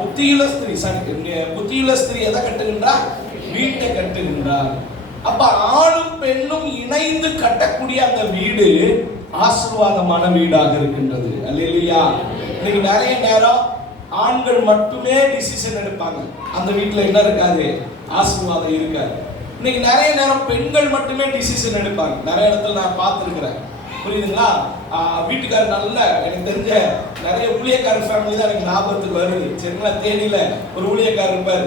புத்தியுள்ள ஸ்திரீ எதை கட்டுகின்றார்? வீட்டை கட்டுகின்றார். அப்ப ஆணும் பெண்ணும் இணைந்து கட்டக்கூடிய அந்த வீடு ஆசீர்வாதமான வீடாக இருக்கின்றது. அல்லேலூயா. இன்னைக்கு நிறைய நேரம் ஆண்கள் மட்டுமே டிசிஷன் எடுப்பாங்க, அந்த வீட்டுல என்ன இருக்காது? ஆசீர்வாதம் இருக்காது. இன்னைக்கு நிறைய நேரம் பெண்கள் மட்டுமே டிசிஷன் எடுப்பாங்க. நிறைய இடத்துல நான் பார்த்துருக்கிறேன். புரியுதுங்களா? வீட்டுக்காரர் நல்ல, எனக்கு தெரிஞ்ச நிறைய ஊழியக்காரர் ஃபேமிலி தான் எனக்கு ஞாபகத்துக்கு வருது. சரிங்களா? தேனியில ஒரு ஊழியக்காரர் இருப்பாரு.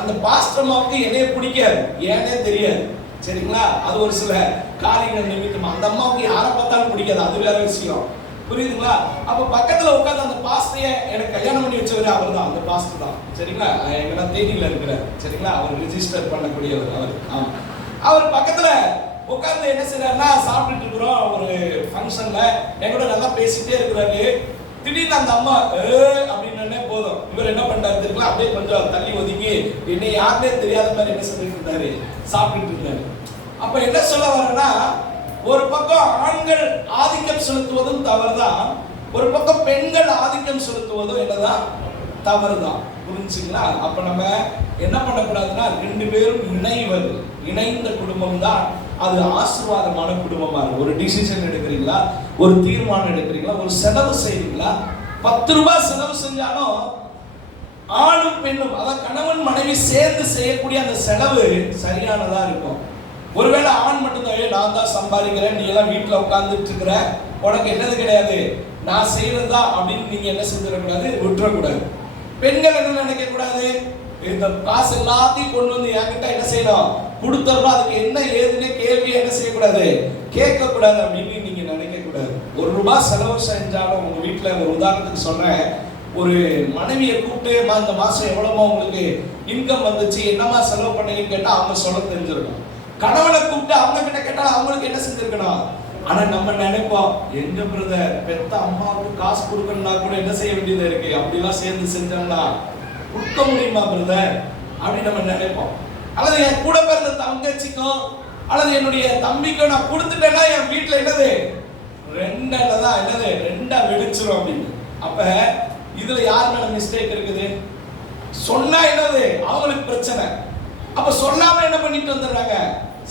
அந்த பாஸ்டர்மாவுக்கு என்னைய பிடிக்காது, ஏன்னே தெரியாது. சரிங்களா? அது ஒரு சில காரியங்கள் நிமித்தமா அந்த அம்மாவுக்கு யாரை பார்த்தாலும் பிடிக்காது, அது வேற விஷயம். புரியுதுங்களா? அப்ப பக்கத்துல உட்காந்து அந்த பாஸ்டரைய எனக்கு கல்யாணம் பண்ணி வச்சவரு அவர் தான், அந்த பாஸ்டர் தான். சரிங்களா? எங்கன்னா தேனியில இருக்கிறார். சரிங்களா? அவர் ரிஜிஸ்டர் பண்ணக்கூடியவர் அவர். அவர் பக்கத்துல உட்கார்ந்து என்ன செய்யறாருன்னா, சாப்பிட்டுட்டு இருக்கிறோம் ஒரு ஃபங்க்ஷன்ல, எங்கூட நல்லா பேசிட்டே இருக்கிறாரு. திடீர்னு அந்த அம்மா அப்படின்னு போதும், இவர் என்ன பண்றாரு தெரியுங்களா? அப்படியே கொஞ்சம் தள்ளி ஒதுங்கி என்ன யாருன்னே தெரியாத மாதிரி என்ன சொல்லிட்டு இருந்தாரு, சாப்பிட்டுட்டு இருந்தாரு. அப்ப என்ன சொல்ல வரேன்னா, ஒரு பக்கம் ஆண்கள் ஆதிக்கம் செலுத்துவதும் தவறுதான், ஒரு பக்கம் பெண்கள் ஆதிக்கம் செலுத்துவதும் என்னதான்? தவறுதான். புரிஞ்சுங்களா? அப்ப நம்ம என்ன பண்ணக்கூடாதுன்னா, ரெண்டு பேரும் இணைந்த குடும்பம் தான் அது ஆசீர்வாதமான குடும்பமா இருக்கும். ஒரு டிசிஷன் எடுக்கிறீங்களா, ஒரு தீர்மானம் எடுக்கிறீங்களா, ஒரு செலவு செய்றீங்களா, 10 ரூபாய் செலவு செஞ்சாலும் ஆணும் பெண்ணும், அதாவது கணவன் மனைவி சேர்ந்து செய்யக்கூடிய அந்த செலவு சரியானதா இருக்கும். ஒருவேளை ஆண் மட்டும்தான் நான் தான் சம்பாதிக்கிறேன், நீ எல்லாம் வீட்டுல உட்கார்ந்துட்டு இருக்கிற, உனக்கு என்னது கிடையாது, நான் செய்யறதா அப்படின்னு நீங்க என்ன செஞ்சிடக்கூடாது, விட்டுறக்கூடாது. பெண்கள் என்ன நினைக்க கூடாது, இந்த காசு எல்லாத்தையும் கொண்டு வந்து என்கிட்ட என்ன செய்யணும், கொடுத்துறோம், அதுக்கு என்ன ஏதுன்னு கேள்வி என்ன செய்யக்கூடாது, கேட்கக்கூடாது அப்படின்னு நீங்க நினைக்க கூடாது. 1 ரூபாய் செலவு செஞ்சாலும் உங்க வீட்டுல, ஒரு உதாரணத்துக்கு சொல்றேன், ஒரு மனைவியை கூப்பிட்டு இந்த மாசம் எவ்வளவுமா உங்களுக்கு இன்கம் வந்துச்சு, என்னமா செலவு பண்ணீங்கன்னு கேட்டா அவங்க சொல்ல தெரிஞ்சிருக்கும். கணவனை கூப்பிட்டு அவங்க கிட்ட கேட்டா அவங்களுக்கு என்ன செஞ்சிருக்கணும். ஆனா நம்ம நினைப்போம், எங்க பிரதர் பெத்த அம்மாவுக்கு காசு கொடுக்கணும்னா கூட என்ன செய்ய வேண்டியது இருக்கு, அப்படிலாம் சேர்ந்து செஞ்சோம்னா கொடுக்க முடியுமா பிரதர் அப்படின்னு நம்ம நினைப்போம். அல்லது என் கூட பிறந்த தங்கச்சிக்கும் அல்லது என்னுடைய தம்பிக்கும் நான் கொடுத்துட்டேன்னா என் வீட்டுல என்னது ரெண்டாதான் என்னது ரெண்டா வெடிச்சிரும் அப்படின்னு. அப்ப இதுல யார் மேல மிஸ்டேக் இருக்குது? சொன்னா என்னது அவங்களுக்கு பிரச்சனை. அப்ப சொல்லாம என்ன பண்ணிட்டு வந்துடுறாங்க,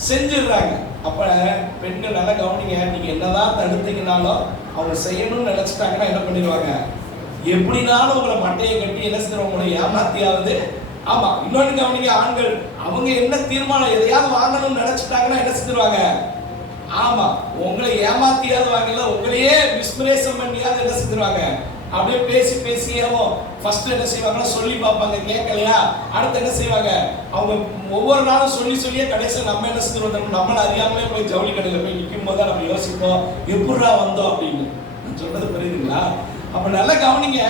செஞ்சிடுறாங்க. அப்ப பெண்கள் நல்லா கவனிங்க, நீங்க என்னதான் தடுத்தீங்கனாலும் அவங்க செய்யணும்னு நினைச்சிட்டாங்கன்னா என்ன பண்ணிடுவாங்க, எப்படினாலும் உங்களை மட்டையை கட்டி என்ன செய்யறோம், உங்களை ஏமாத்தியாவது. ஆமா, இன்னொன்னு கவனிங்க, ஆண்கள் அவங்க என்ன தீர்மானம் எதையாவது வாங்கணும்னு நினைச்சிட்டாங்கன்னா என்ன செஞ்சிருவாங்க, ஆமா உங்களை ஏமாத்தியாவது வாங்கல, உங்களையே விஸ்மரேசம் பண்ணியாவது என்ன செஞ்சிருவாங்க, அப்படியே பேசி பேசியாவோ ஃபர்ஸ்ட் என்ன செய்வாங்கன்னா சொல்லி பார்ப்பாங்க, கேட்கலையா அடுத்து என்ன செய்வாங்க, அவங்க ஒவ்வொரு நாளும் சொல்லி சொல்லியே கடைசியில் நம்ம என்ன செஞ்சிருவோம், நம்மளை அறியாமலே போய் ஜவுளி கடையில் போய் நிற்கும் போது நம்ம யோசிப்போம் எப்படா வந்தோம் அப்படின்னு. நான் சொல்றது புரியுதுங்களா? அப்ப நல்லா கவனிங்க,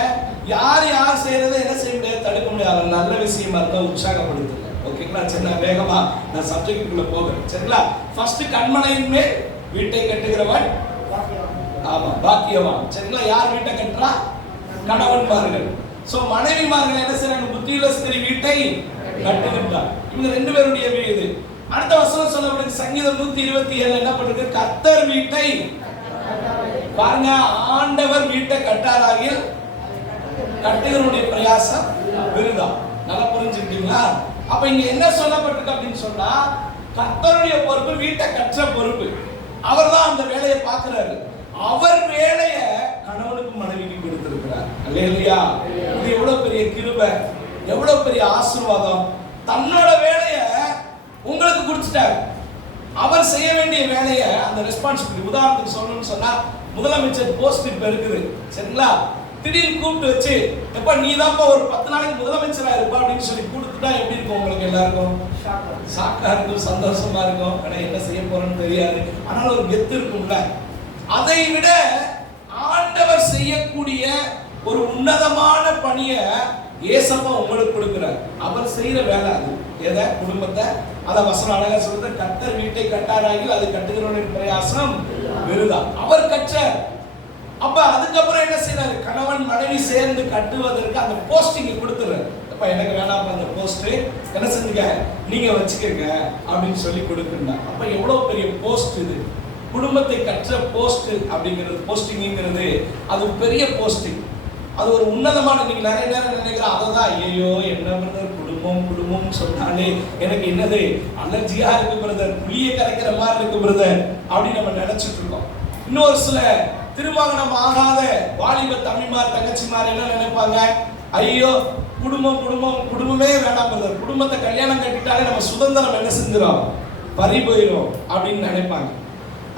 யார் செய்யறதை என்ன செய்ய முடியாது, தடுக்க முடியாது. நல்ல விஷயமா இருந்தா உற்சாகப்படுத்துங்க. ஓகேங்களா? சரி, நான் வேகமா நான் சப்ஜெக்டுக்குள்ள போகிறேன். சரிங்களா? ஃபர்ஸ்ட் கண்மனையின் மேல் வீட்டை கட்டுகிறவன் ஆமா பாக்கியவான். சரிங்களா? யார் வீட்டை கட்டுறா? கணவன்மார்கள். சோ மனைவிமார்கள் என்ன செய்றாங்க, புத்தியுள்ள ஸ்திரீ வீட்டை கட்டுகின்றார். இவங்க 2 பேருடைய வீடு. அடுத்த வசனம் சொல்லப்படுது, சங்கீதம் 127 என்ன பண்றது, கர்த்தர் வீட்டை பாருங்க, ஆண்டவர் வீட்டை கட்டாராகில் கட்டுகிறவருடைய பிரயாசம் விருதா. நல்லா புரிஞ்சுக்கிட்டீங்களா? அப்ப இங்க என்ன சொல்லப்பட்டிருக்கு அப்படின்னு சொன்னா, கர்த்தருடைய பொறுப்பு வீட்டை கற்ற பொறுப்பு, அவர் தான் அந்த வேலையை பார்க்கிறாரு. அவர் வேலைய கணவனுக்கு மனைவிக்கு கொடுத்திருக்கிறார். அல்லேலூயா! இது எவ்வளவு பெரிய கிருபை, எவ்வளவு பெரிய ஆசீர்வாதம். தன்னோட வேலைய உங்களுக்கு கொடுத்துட்டார். அவர் செய்ய வேண்டிய வேலையை, அந்த ரெஸ்பான்சிபிலிட்டி, உதாரணத்துக்கு சொல்லணும்னு சொன்னா, முதலமைச்சர் போஸ்ட் இப்ப இருக்குது. சரிங்களா? திடீர்னு கூப்பிட்டு வச்சு, எப்ப நீ தான்ப்பா ஒரு 10 நாளைக்கு முதலமைச்சரா இருப்பா அப்படின்னு சொல்லி கொடுத்துட்டா எப்படி இருக்கும் உங்களுக்கு எல்லாருக்கும்? ஷாக்கா இருக்கும், சந்தோஷமா இருக்கும். ஆனா என்ன செய்ய போறோம்னு தெரியாது, ஆனாலும் ஒரு கெத்து இருக்கும்ல. அதை விட ஆண்டவர் செய்யக்கூடிய ஒரு உன்னதமான பணியை ஏசப்பா உங்களுக்கு கொடுக்கிறார். அவர் செய்யற வேலை அது எதை, குடும்பத்தை. அத வசனம் அழகா சொல்றது, கர்த்தர் வீட்டை கட்டாராகில் அது கட்டுகிறவனின் பிரயாசம் விருதா. அவர் கற்றார். அப்ப அதுக்கப்புறம் என்ன செய்யறாரு, கணவன் மனைவி சேர்ந்து கட்டுவதற்கு அந்த போஸ்டிங் கொடுத்துறாரு. அப்ப எனக்கு வேணாம் அந்த போஸ்ட், என்ன செஞ்சுக்க நீங்க வச்சுக்கங்க அப்படின்னு சொல்லி கொடுக்குறாங்க. அப்ப எவ்வளவு பெரிய போஸ்ட் இது, குடும்பத்தை கற்ற போஸ்ட் அப்படிங்கிறது, போஸ்டிங்கிறது அது பெரிய போஸ்டிங். அது ஒரு உன்னதமான, இன்னைக்கு நிறைய நேரம் நினைக்கிறேன் அதை தான். ஐயோ என்ன பிரதர் குடும்பம் குடும்பம் சொன்னாலே எனக்கு என்னது அலர்ஜியா இருக்கு பிரதர், புளிய கரைக்கிற மாதிரி இருக்கு பிரதர் அப்படின்னு நம்ம நினைச்சிட்டு இருக்கோம். இன்னொரு சில திருமணம் ஆகாத வாலிப தம்பிமார் தங்கச்சிமார் என்ன நினைப்பாங்க, ஐயோ குடும்பம் குடும்பம் குடும்பமே வேண்டாம் பிரதர், குடும்பத்தை கல்யாணம் கட்டிட்டாலே நம்ம சுதந்திரம் என்ன செஞ்சிடும் பறி போயிடும் அப்படின்னு நினைப்பாங்க.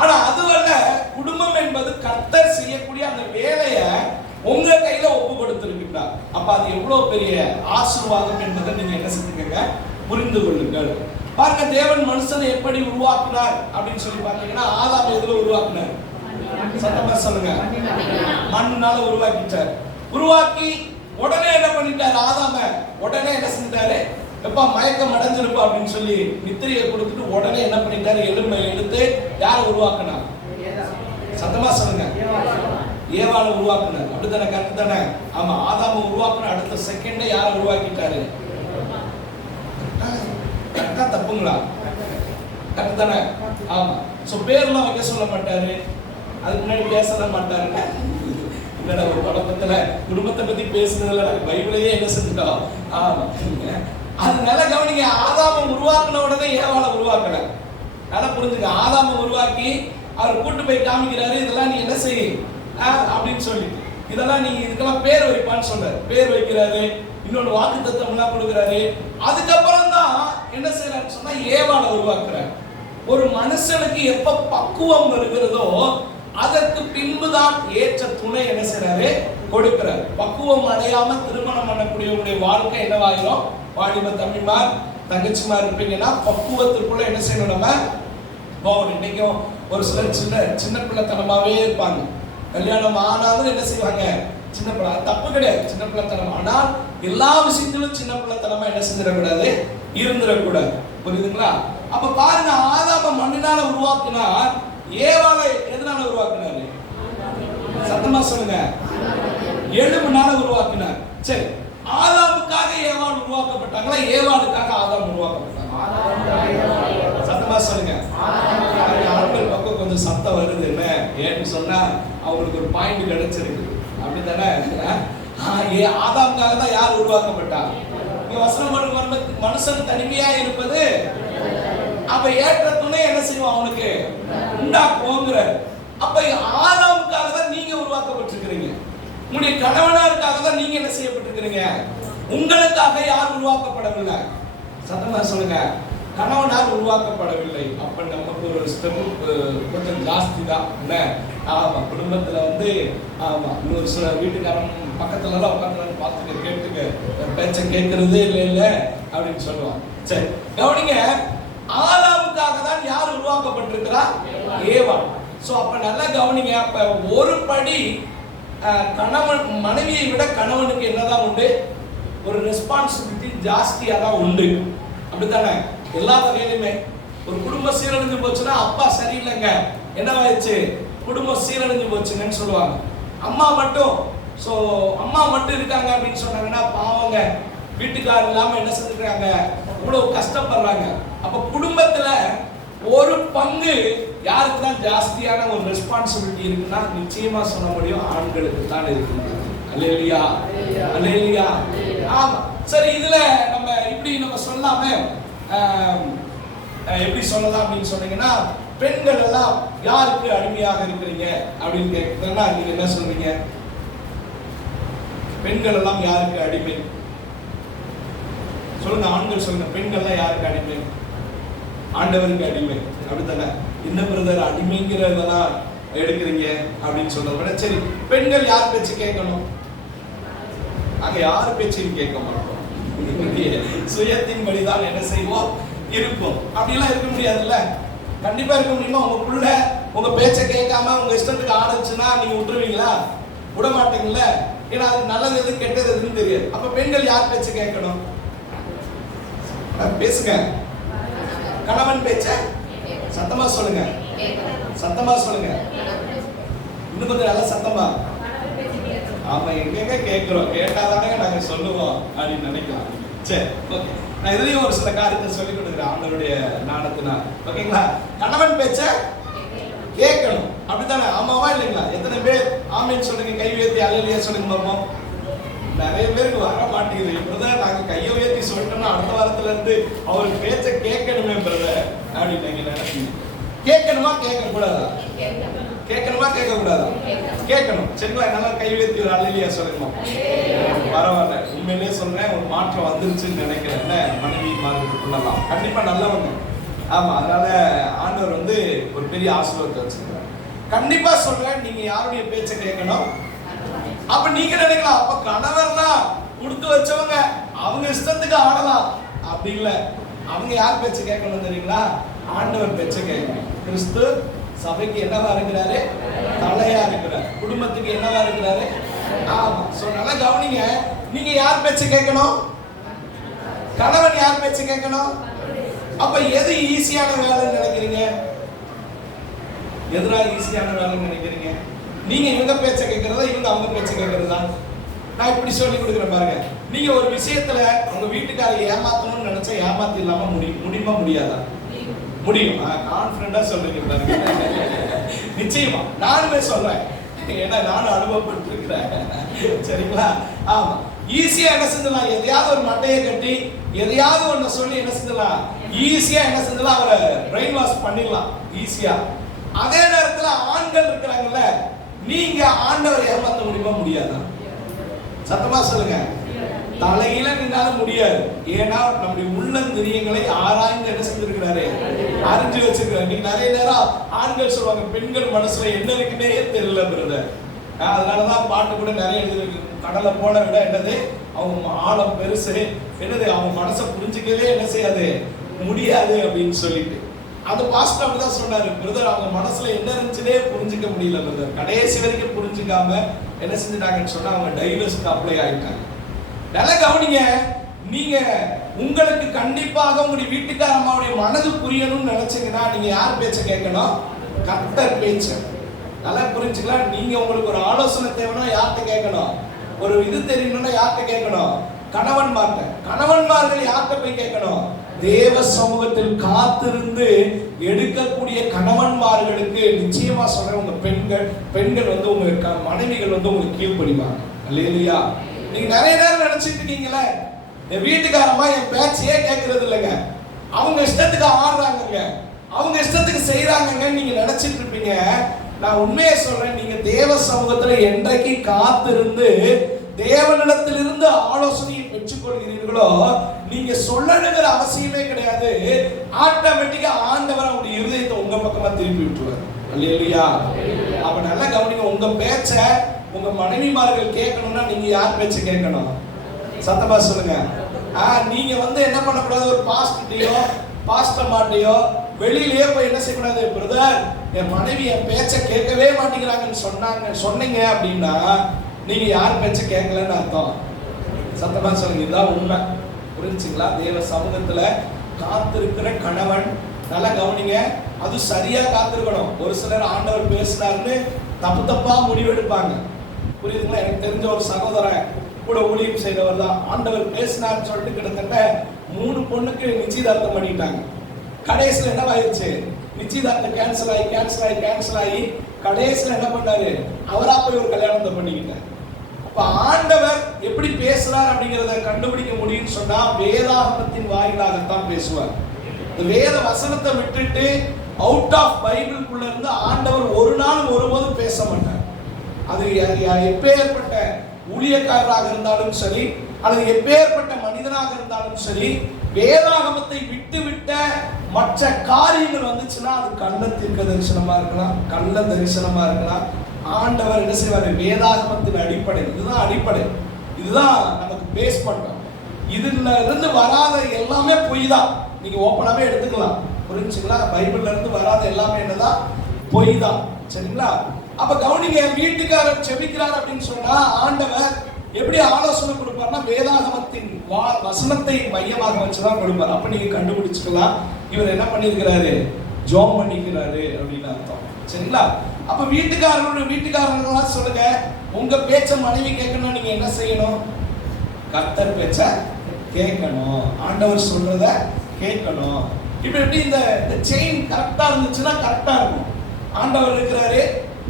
ஆனா அதுவல்ல, குடும்பம் என்பது கர்த்தர் செய்யக்கூடிய அந்த வேலையை உங்க கையில ஒப்பு கொடுத்திருக்கிறார். அப்ப அது எவ்வளவு பெரிய ஆசீர்வாதம் என்பதை நீங்க என்ன செஞ்சுக்கங்க, புரிந்து கொள்ளுங்கள். பாருங்க, தேவன் மனுஷனை எப்படி உருவாக்கினார் அப்படின்னு சொல்லி பாத்தீங்கன்னா, ஆதாம் எதுல உருவாக்கினார்? சத்தமா சொல்லுங்க. மண்ணால உருவாக்கிட்டார். உருவாக்கி உடனே என்ன பண்ணிட்டாரு? ஆதாம உடனே என்ன செஞ்சாரு? எப்ப மயக்கம் அடைஞ்சிருப்பா அப்படின்னு சொல்லி நித்திரையை கொடுத்துட்டு உடனே என்ன பண்ணிட்டாரு? எலும்பை எடுத்து யாரை உருவாக்கினார்? சத்தமா சொல்லுங்க. ஏவாளை உருவாக்குனார். அப்படித்தானே? கரெக்ட் தானே? ஆமா, ஆதாம உருவாக்குன அடுத்த செகண்டே யாரை உருவாக்கிட்டாரு? கரெக்டா தப்புங்களா? கரெக்ட் தானே? ஆமா. சோ பேர்லாம் வைக்க சொல்ல மாட்டாரு, அதுக்கு முன்னாடி பேசல மாட்டாருங்க. என்னடா ஒரு குடும்பத்துல குடும்பத்தை பத்தி பேசுனதுல பைபிளையே என்ன செஞ்சுட்டோம். ஆமா, அதனால கவனிங்க, ஆதாம உருவாக்குன உடனே ஏவாளை உருவாக்கல. நல்லா புரிஞ்சுங்க. ஆதாம உருவாக்கி அவர் கூட்டு போய் காமிக்கிறாரு, இதெல்லாம் நீ என்ன செய்ய அப்படின்னு சொல்லி, இதெல்லாம் நீ இதுக்கெல்லாம் பேர் வைப்பான்னு சொல்றாரு. பேர் வைக்கிறாரு, இன்னொன்று வாக்குத்தத்தம்லாம் கொடுக்குறாரு. அதுக்கப்புறம் தான் என்ன செய்யறாருன்னு சொன்னா ஏவாளை உருவாக்குறாரு. ஒரு மனுஷனுக்கு எப்ப பக்குவம் வருகிறதோ அதற்கு பின்புதான் ஏற்ற துணை என்ன செய்யறாரு? கொடுக்கிறார். பக்குவம் அடையாம திருமணம் பண்ணக்கூடியவங்களுடைய வாழ்க்கை என்னவாயிரும்? வாலிப தம்பிமார் தங்கச்சிமார் இருப்பீங்கன்னா பக்குவத்திற்குள்ள என்ன செய்யணும்? நம்ம போகணும். இன்னைக்கும் ஒரு சிலர் சின்ன பிள்ளைத்தனமாவே இருப்பாங்க. கல்யாணம் ஆனாலும் என்ன செய்வாங்க? சின்ன பிள்ளை. தப்பு கிடையாது, சின்ன பிள்ளைத்தனம். ஆனால் எல்லா விஷயத்திலும் சின்ன பிள்ளைத்தனமா என்ன செஞ்சிடக்கூடாது, இருந்துடக்கூடாது. புரியுதுங்களா? அப்ப பாருங்க, ஆதாம மண்ணினால உருவாக்கினார், ஏவாளை எதனால உருவாக்கினாரு? சத்தமா சொல்லுங்க. எலும்புனால உருவாக்கினார். சரி, ஆதாமுக்காக ஏவாள் உருவாக்கப்பட்டாங்களா, ஏவாளுக்காக ஆதாம் உருவாக்கப்பட்டாங்க? சத்தமா சொல்லுங்க. ஆண்கள் பக்கம் கொஞ்சம் சத்தம் வருது. என்ன ஏன்னு சொன்னா அவங்களுக்கு ஒரு பாயிண்ட் கிடைச்சிருக்கு. அப்படித்தானே? ஆதாமுக்காக தான் யார் உருவாக்கப்பட்டா? மனுஷன் தனிமையா இருப்பது. அப்ப ஏற்ற துணை என்ன செய்வோம்? அவனுக்கு உண்டாக்குவோங்கிற. அப்ப ஆதாமுக்காக தான் நீங்க உருவாக்கப்பட்டிருக்கிறீங்க. உங்களுடைய கணவனாருக்காக தான் நீங்க என்ன செய்யப்பட்டிருக்கிறீங்க. உங்களுக்காக யார் உருவாக்கப்படவில்லை? சத்தமா சொல்லுங்க. கணவனார் உருவாக்கப்படவில்லை. அப்ப நமக்கு ஒரு ஸ்டெப் கொஞ்சம் ஜாஸ்தி தான். என்ன? ஆமா, குடும்பத்துல ஆமா, இன்னொரு சில வீட்டுக்காரன் பக்கத்துல எல்லாம் உட்காந்து பார்த்துக்க, கேட்டுக்க, பேச்ச கேட்கறதே இல்லை அப்படின்னு சொல்லுவான். சரி, கவனிங்க. ஆதாமுக்காக தான் யார் உருவாக்கப்பட்டிருக்கிறா? ஏவாள். சோ அப்ப நல்லா கவனிங்க. அப்ப ஒரு படி கணவன் மனைவியை விட கணவனுக்கு என்னதான் உண்டு? ஒரு ரெஸ்பான்சிபிலிட்டி ஜாஸ்தியா தான் உண்டு. அப்படித்தானே? எல்லா வகையிலுமே. ஒரு குடும்பம் சீரழிஞ்சு போச்சுன்னா அப்பா சரியில்லைங்க, என்னவாயிடுச்சு? குடும்பம் சீரழிஞ்சு போச்சுங்கன்னு சொல்லுவாங்க. அம்மா மட்டும் இருக்காங்க அப்படின்னு சொன்னாங்கன்னா பாவங்க, வீட்டுக்காரர் இல்லாம என்ன செஞ்சுக்கிறாங்க, இவ்வளவு கஷ்டப்படுறாங்க. அப்ப குடும்பத்துல ஒரு பங்கு யாருக்கு தான் ஜாஸ்தியான ஒரு ரெஸ்பான்சிபிலிட்டி இருக்குன்னா நிச்சயமா சொல்ல முடியும், ஆண்களுக்கு தான் இருக்கு. அல்லேலூயா, அல்லேலூயா. ஆமா, சரி. இதுல நம்ம இப்படி நம்ம சொல்லாம எப்படி சொல்லலாம் அப்படின்னு சொன்னீங்கன்னா, பெண்கள் எல்லாம் யாருக்கு அடிமையாக இருக்கிறீங்க அப்படின்னு கேட்கறதுனா நீங்க என்ன சொல்றீங்க? பெண்கள் எல்லாம் யாருக்கு அடிமை சொல்லுங்க. ஆண்கள் சொல்லுங்க. பெண்கள் எல்லாம் யாருக்கு அடிமை? ஆண்டவருக்கு அடிமை. அப்படித்தானே? என்ன பிரதர் அடிமைங்கிறதெல்லாம் எடுக்கிறீங்க அப்படின்னு சொல்றத விட, சரி, பெண்கள் யார் பேச்சு கேட்கணும்? அங்க யார் பேச்சையும் கேட்க மாட்டோம். சுயத்தின் படிதான் என்ன செய்வோம், இருக்கும். அப்படிலாம் இருக்க முடியாதுல்ல. கண்டிப்பா இருக்க முடியுமா? உங்களுக்குள்ள உங்க பேச்ச கேட்காம உங்க இஷ்டத்துக்கு ஆடுச்சுன்னா நீங்க விட்டுருவீங்களா? விட மாட்டீங்கல்ல. ஏன்னா அது நல்லது எது கெட்டது எதுன்னு தெரியாது. அப்ப பெண்கள் யார் பேச்ச கேட்கணும்? பேசுங்க. கணவன் பேச்ச சத்தமா சொல்லுங்க. சத்தமா சொல்லுங்க. இன்னும் கொஞ்சம் நல்லா சத்தமா. ஆமா, எங்க கேட்கிறோம், கேட்டாதானே நாங்க சொல்லுவோம் அப்படின்னு நினைக்கலாம். சரி, ஓகே. நான் இதுலயும் ஒரு சில காரியத்தை சொல்லிக் கொடுக்குறேன் ஆண்டவருடைய ஞானத்தினால். ஓகேங்களா? கணவன் பேச்ச கேட்கணும். அப்படித்தானே? ஆமாவா இல்லைங்களா? எத்தனை பேர் ஆமேன்னு சொல்லுங்க? கை உயர்த்தி அல்லேலூயா சொல்லுங்க பாப்போம். நிறைய பேருக்கு வர மாட்டேங்குது. பிரதர் நாங்க கையை உயர்த்தி சொல்லிட்டோம்னா அடுத்த வாரத்துல இருந்து அவர் பேச்ச கேட்கணுமே பிரதர் அப்படின்னு நீங்க நினைப்பீங்க. கேட்கணுமா கேட்க கூடாதா? கேட்கணுமா கேட்க கூடாதா? கேட்கணும். சரிங்களா? நல்லா கை உயர்த்தி ஒரு அல்லேலூயா சொல்லுங்க. பரவாயில்ல, உண்மையிலேயே சொல்றேன், ஒரு மாற்றம் வந்துருச்சுன்னு நினைக்கிறேன். மனைவி மாறுறதுக்குள்ளலாம் கண்டிப்பா நல்லவங்க. ஆமா, அதனால ஆண்டவர் வந்து ஒரு பெரிய ஆசீர்வாதத்தை வச்சிருக்காரு. கண்டிப்பா சொல்றேன், நீங்க யாருடைய பேச்ச கேட்கணும். அப்ப நீங்க நினைக்கலாம், அப்ப கணவர்னா கொடுத்து வச்சவங்க அவங்க இஷ்டத்துக்கு ஆடலாம். அப்படி இல்ல. அவங்க யார் பேச்ச கேட்கணும் தெரியுங்களா? ஆண்டவர் பேச்ச கேட்கணும். கிறிஸ்து சபைக்கு என்னவா இருக்கிறாரு? தலையா இருக்கிறார். குடும்பத்துக்கு என்னவா இருக்கிறாரு? ஆமா. சோ நல்லா கவனிங்க. நீங்க யார் பேச்ச கேட்கணும்? கணவன் யார் பேச்ச கேட்கணும்? அப்ப எது ஈஸியான வேலைன்னு நினைக்கிறீங்க? எதுனா ஈஸியான வேலைன்னு நினைக்கிறீங்க? நீங்க இவங்க பேச்ச கேட்கறதா, இவங்க அவங்க பேச்ச கேட்கறதா? நான் இப்படி சொல்லி கொடுக்குறேன் பாருங்க. நீங்க ஒரு விஷயத்துல உங்க வீட்டுக்காரரை ஏமாத்தணும்னு நினைச்சா ஏமாத்தி இல்லாம முடியுமா முடியாதா? முடியும். கான்ஃபிடண்டா சொல்றீங்க பாருங்க. நிச்சயமா நானுமே சொல்றேன், ஏன்னா நானும் அனுபவப்பட்டிருக்கிறேன். சரிங்களா? ஆமா. ஈஸியா என்ன செஞ்சலாம்? எதையாவது ஒரு மட்டையை கட்டி எதையாவது ஒண்ணு சொல்லி என்ன செஞ்சலாம்? ஈஸியா என்ன செஞ்சலாம்? அவரை பிரெயின் வாஷ் பண்ணிடலாம் ஈஸியா. அதே நேரத்துல ஆண்கள் இருக்கிறாங்கல்ல, நீங்க ஆண்டவரை ஏமாத்த முடியுமா முடியாதா? சத்தமா சொல்லுங்க. தலையில நின்னாலும் முடியாது. ஏன்னா நம்முடைய உள்ளந்திரியங்களை ஆராய்ந்து என்ன செஞ்சிருக்கிறாரு? அறிஞ்சு வச்சிருக்கிறாரு. நீங்க நிறைய நேரம் ஆண்கள் சொல்லுவாங்க, பெண்கள் மனசுல என்ன இருக்குன்னே தெரியல பிரதர். அதனாலதான் பாட்டு கூட நிறைய எழுதிருக்கு. கடலை போல விட என்னது அவங்க ஆழம் பெருசு, என்னது அவங்க மனசை புரிஞ்சுக்கவே என்ன செய்யாது முடியாது அப்படின்னு சொல்லிட்டு. அந்த பாஸ்டர் அப்படிதான் சொன்னாரு, பிரதர் அவங்க மனசுல என்ன இருந்துச்சுன்னே புரிஞ்சுக்க முடியல பிரதர். கடைசி வரைக்கும் புரிஞ்சுக்காம என்ன செஞ்சுட்டாங்கன்னு சொன்னா அவங்க டைவர்ஸ்க்கு அப்ளை ஆயிட்டாங்க. நல்லா கவனிங்க. நீங்க உங்களுக்கு கண்டிப்பாக உங்களுடைய வீட்டுக்கார அம்மாவுடைய மனது புரியணும்னு நினைச்சீங்கன்னா நீங்க யார் பேச்ச கேட்கணும்? கர்த்தர் பேச்ச. நல்லா புரிஞ்சுக்கலாம். நீங்க உங்களுக்கு ஒரு ஆலோசனை தேவைன்னா யார்கிட்ட கேட்கணும்? ஒரு இது தெரியணும்னா யார்கிட்ட கேட்கணும்? கணவன்மார்ட்ட. கணவன்மார்கள் யார்கிட்ட போய் கேட்கணும்? தேவ சமூகத்தில் காத்திருந்து எடுக்கக்கூடிய கணவன்மார்களுக்கு நிச்சயமா சொல்றேன், உங்க பெண்கள் வந்து உங்க மனைவிகள் வந்து உங்களுக்கு கீழ்ப்படிவாங்க. அல்லேலூயா. நீங்க நிறைய நேரம் நினைச்சிட்டு இருக்கீங்களே, என் வீட்டுக்காரமா என் பேச்சையே கேட்கறது இல்லைங்க, அவங்க இஷ்டத்துக்கு ஆடுறாங்க, அவங்க இஷ்டத்துக்கு செய்யறாங்க நீங்க நினைச்சிட்டு இருப்பீங்க. நான் உண்மையை சொல்றேன், நீங்க தேவ சமூகத்துல என்றைக்கு காத்திருந்து தேவனிடத்திலிருந்து ஆலோசனையை பெற்றுக் கொள்கிறீர்களோ நீங்க சொல்லணுங்கிற அவசியமே கிடையாது. ஆட்டோமேட்டிக்கா ஆண்டவர் அவருடைய இருதயத்தை உங்க பக்கமா திருப்பி விட்டுருவார். அல்லேலூயா. அப்ப நல்லா கவனிங்க. உங்க பேச்ச உங்க மனைவிமார்கள் கேட்கணும்னா நீங்க யார் பேச்ச கேட்கணும்? சத்தமா சொல்லுங்க. நீங்க வந்து என்ன பண்ணக்கூடாது? ஒரு பாஸ்டர்டையோ பாஸ்டர்மாட்டையோ வெளியிலேயே போய் என்ன செய்யக்கூடாது? பிரதர் என் மனைவி என் பேச்ச கேட்கவே மாட்டேங்கிறாங்கன்னு சொன்னீங்க அப்படின்னா நீங்க யார் பேச்ச கேட்கலன்னு அர்த்தம். சத்தமா சொல்லுங்க. இதுதான் உண்மை. புரிஞ்சுங்களா? தேவ சமூகத்துல காத்திருக்கிற கணவன் நல்லா கவனிங்க. அது சரியா காத்திருக்கணும். ஒரு சிலர் ஆண்டவர் பேசினார்னு தப்பா முடிவெடுப்பாங்க. புரியுதுங்களா? எனக்கு தெரிஞ்ச ஒரு சகோதரன் கூட ஊழியம் செய்தவர் தான். ஆண்டவர் பேசினார்னு சொல்லிட்டு கிட்டத்தட்ட 3 பொண்ணுக்கு நிச்சயதார்த்தம் பண்ணிட்டாங்க. கடைசியில் என்ன ஆயிடுச்சு? நிச்சயதார்த்தம் கேன்சல் ஆகி கடைசியில் என்ன பண்ணாரு? அவரா போய் ஒரு கல்யாணத்தை பண்ணிக்கிட்டார். அப்ப ஆண்டவர் எப்படி பேசுறார் அப்படிங்கிறத கண்டுபிடிக்க முடியும்னு சொன்னா வேதாகமத்தின் வாயிலாகத்தான் பேசுவார். இந்த வேத வசனத்தை விட்டுட்டு அவுட் ஆஃப் பைபிள்குள்ள இருந்து ஆண்டவர் ஒரு நாள் ஒருபோதும் பேச மாட்டார். அது எப்பேற்பட்ட ஊழியக்காரராக இருந்தாலும் சரி, அல்லது எப்பேற்பட்ட மனிதனாக இருந்தாலும் சரி, வேதாகமத்தை விட்டுவிட்ட மற்ற காரியங்கள் வந்துச்சுன்னா அது கள்ள தீர்க்க தரிசனமா இருக்கலாம், கள்ள தரிசனமா இருக்கலாம். ஆண்டவர் என்ன செய்வாரு? வேதாகமத்தின் அடிப்படை, இதுதான் அடிப்படை, இதுதான் நமக்கு பேஸ் பண்றோம். இதுல இருந்து வராத எல்லாமே பொய் தான். நீங்க ஓப்பனாவே எடுத்துக்கலாம். புரிஞ்சுங்களா? பைபிள்ல இருந்து வராத எல்லாமே என்னதான்? பொய் தான். சரிங்களா? அப்ப கவனிங்க. வீட்டுக்காரர் செபிக்கிறார் அப்படின்னு சொன்னா ஆண்டவர் எப்படி ஆலோசனை கொடுப்பார்னா வேதாகமத்தின் வசனத்தை மையமாக வச்சுதான் கொடுப்பார். அப்ப நீங்க கண்டுபிடிச்சுக்கலாம் இவர் என்ன பண்ணிருக்கிறாரு? ஜோம் பண்ணிக்கிறாரு அப்படின்னு அர்த்தம். சரிங்களா? அப்ப வீட்டுக்காரங்களா சொல்லுங்க, உங்க பேச்ச மனைவி கேட்கணும், நீங்க என்ன செய்யணும்? கர்த்தர் பேச்ச கேட்கணும், ஆண்டவர் சொல்றத கேட்கணும். இப்ப எப்படி இந்த செயின் கரெக்டா இருந்துச்சுன்னா கரெக்டா இருக்கும். ஆண்டவர் இருக்கிறாரு,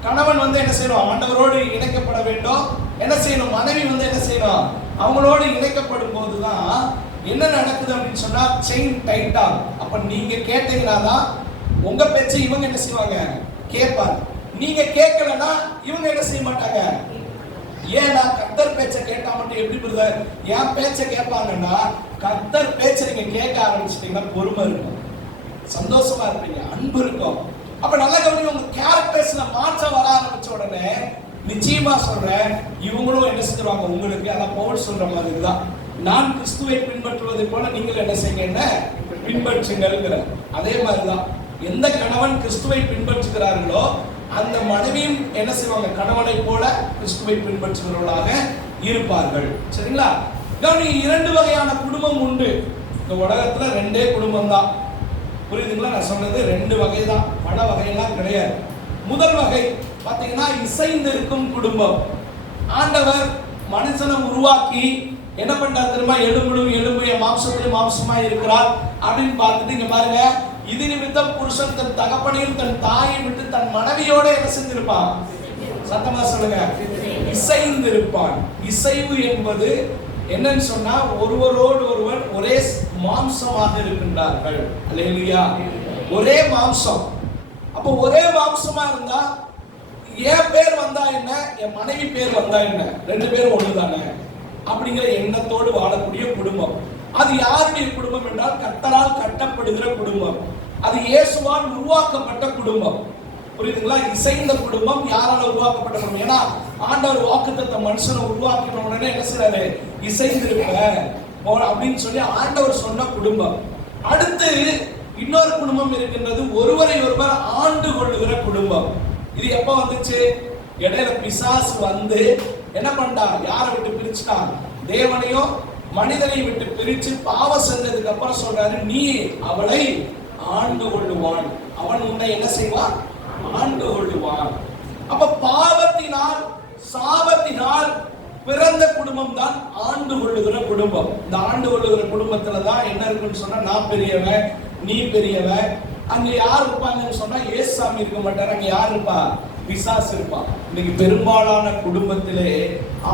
கணவன் வந்து என்ன செய்யணும்? ஆண்டவரோடு இணைக்கப்பட வேண்டும். என்ன செய்யணும், மனைவி என்ன செய்யணும், அவங்களோடு இணைக்கப்படும் போதுதான் என்ன நடக்குது அப்படின்னு சொன்னா செயின் டைட் ஆகும். அப்ப நீங்க கேட்டீங்கன்னா தான் உங்க பேச்சை இவங்க என்ன செய்வாங்க, கேட்பாங்க. நீங்க கேட்கலன்னா இவங்க என்ன செய்ய மாட்டாங்க. ஏன்னா கர்த்தர் பேச்சை கேட்டா மட்டும் எப்படி பிரதர் என் பேச்சை கேட்பாங்கன்னா, கர்த்தர் பேச்சை நீங்க கேட்க ஆரம்பிச்சிட்டீங்கன்னா பொறுமை இருக்கும், சந்தோஷமா இருப்பீங்க, அன்பு இருக்கும். அப்ப நல்ல கவனி, உங்க கேரக்டர்ஸ்ல மாற்றம் வர ஆரம்பிச்ச உடனே நிச்சயமா சொல்றேன், இவங்களும் என்ன செஞ்சுருவாங்க உங்களுக்கு. அதான் பவுல் சொல்ற மாதிரி தான், நான் கிறிஸ்துவை பின்பற்றுவதை போல நீங்கள் என்ன செய்யுங்க, பின்பற்றுங்கள். அதே மாதிரிதான் எந்த கணவன் கிறிஸ்துவை பின்பற்றுகிறார்களோ அந்த மனைவியும் என்ன செய்வாங்க, கணவனை போல கிறிஸ்துவை பின்பற்றுகிறவர்களாக இருப்பார்கள். சரிங்களா? கவனி, 2 வகையான குடும்பம் உண்டு இந்த உலகத்துல. 2 குடும்பம் தான். புரியுதுங்களா? நான் சொன்னது 2 வகை தான், பல வகையெல்லாம் கிடையாது. முதல் வகை பாத்தீங்கன்னா இசைந்திருக்கும் குடும்பம். ஆண்டவர் மனுஷனை உருவாக்கி என்ன பண்றாரு தெரியுமா, எலும்புடும் எலும்பு மாம்சத்திலும் மாம்சமா இருக்கிறார் அப்படின்னு பார்த்துட்டு இங்க பாருங்க, இது நிமித்தம் புருஷன் தன் தகப்பனையும் தன் தாயை விட்டு தன் மனைவியோட என்ன செஞ்சிருப்பான், சத்தமா சொல்லுங்க, இசைந்திருப்பான். இசைவு என்பது என்னன்னு சொன்னா ஒருவரோடு ஒருவர் ஒரே மாம்சமாக இருக்கின்றார்கள். அல்லேலூயா. ஒரே மாம்சம். அப்ப ஒரே மாம்சமா இருந்தா என் பேர் வந்தா என்ன, என் மனைவி பேர் வந்தா என்ன, 2 பேரும் ஒண்ணுதானே அப்படிங்கிற எண்ணத்தோடு வாழக்கூடிய குடும்பம். அது யாருடைய குடும்பம் என்றால் கர்த்தரால் கட்டப்படுகிற குடும்பம். அது இயேசுவால் உருவாக்கப்பட்ட குடும்பம். புரியுதுங்களா? இசைந்த குடும்பம் யாரால உருவாக்கப்பட்ட குடும்பம்? ஏன்னா ஆண்டவர் வாக்குத்தத்த மனுஷனை உருவாக்கின உடனே என்ன செய்றாரு, இசைந்திருப்ப அப்படின்னு சொல்லி ஆண்டவர் சொன்ன குடும்பம். அடுத்து இன்னொரு குடும்பம் இருக்கின்றது, ஒருவரை ஒருவர் ஆண்டு கொள்ளுகிற குடும்பம். இது எப்ப வந்துச்சு? இடையில பிசாசு வந்து என்ன பண்ணா, யாரை விட்டு பிரிச்சுட்டான், தேவனையும் மனிதனை விட்டு பிரிச்சு பாவம் செஞ்சதுக்கு அப்புறம் சொல்றாரு, நீ அவளை ஆண்டு கொள்ளுவான், அவன் உன்னை என்ன செய்வான், ஆண்டு கொள்ளுவான். அப்ப பாவத்தினால் சாபத்தினால் பிறந்த குடும்பம் தான் ஆண்டு கொள்ளுகிற குடும்பம். இந்த ஆண்டு கொள்ளுகிற குடும்பத்துல தான் என்ன இருக்குன்னு சொன்னா, நான் பெரியவன் நீ பெரியவன். அங்க யார் இருப்பாங்கன்னு சொன்னா ஏசாமி இருக்க மாட்டார், அங்க யார் இருப்பா, பிசாசு இருப்பான். இன்னைக்கு பெரும்பாலான குடும்பத்திலே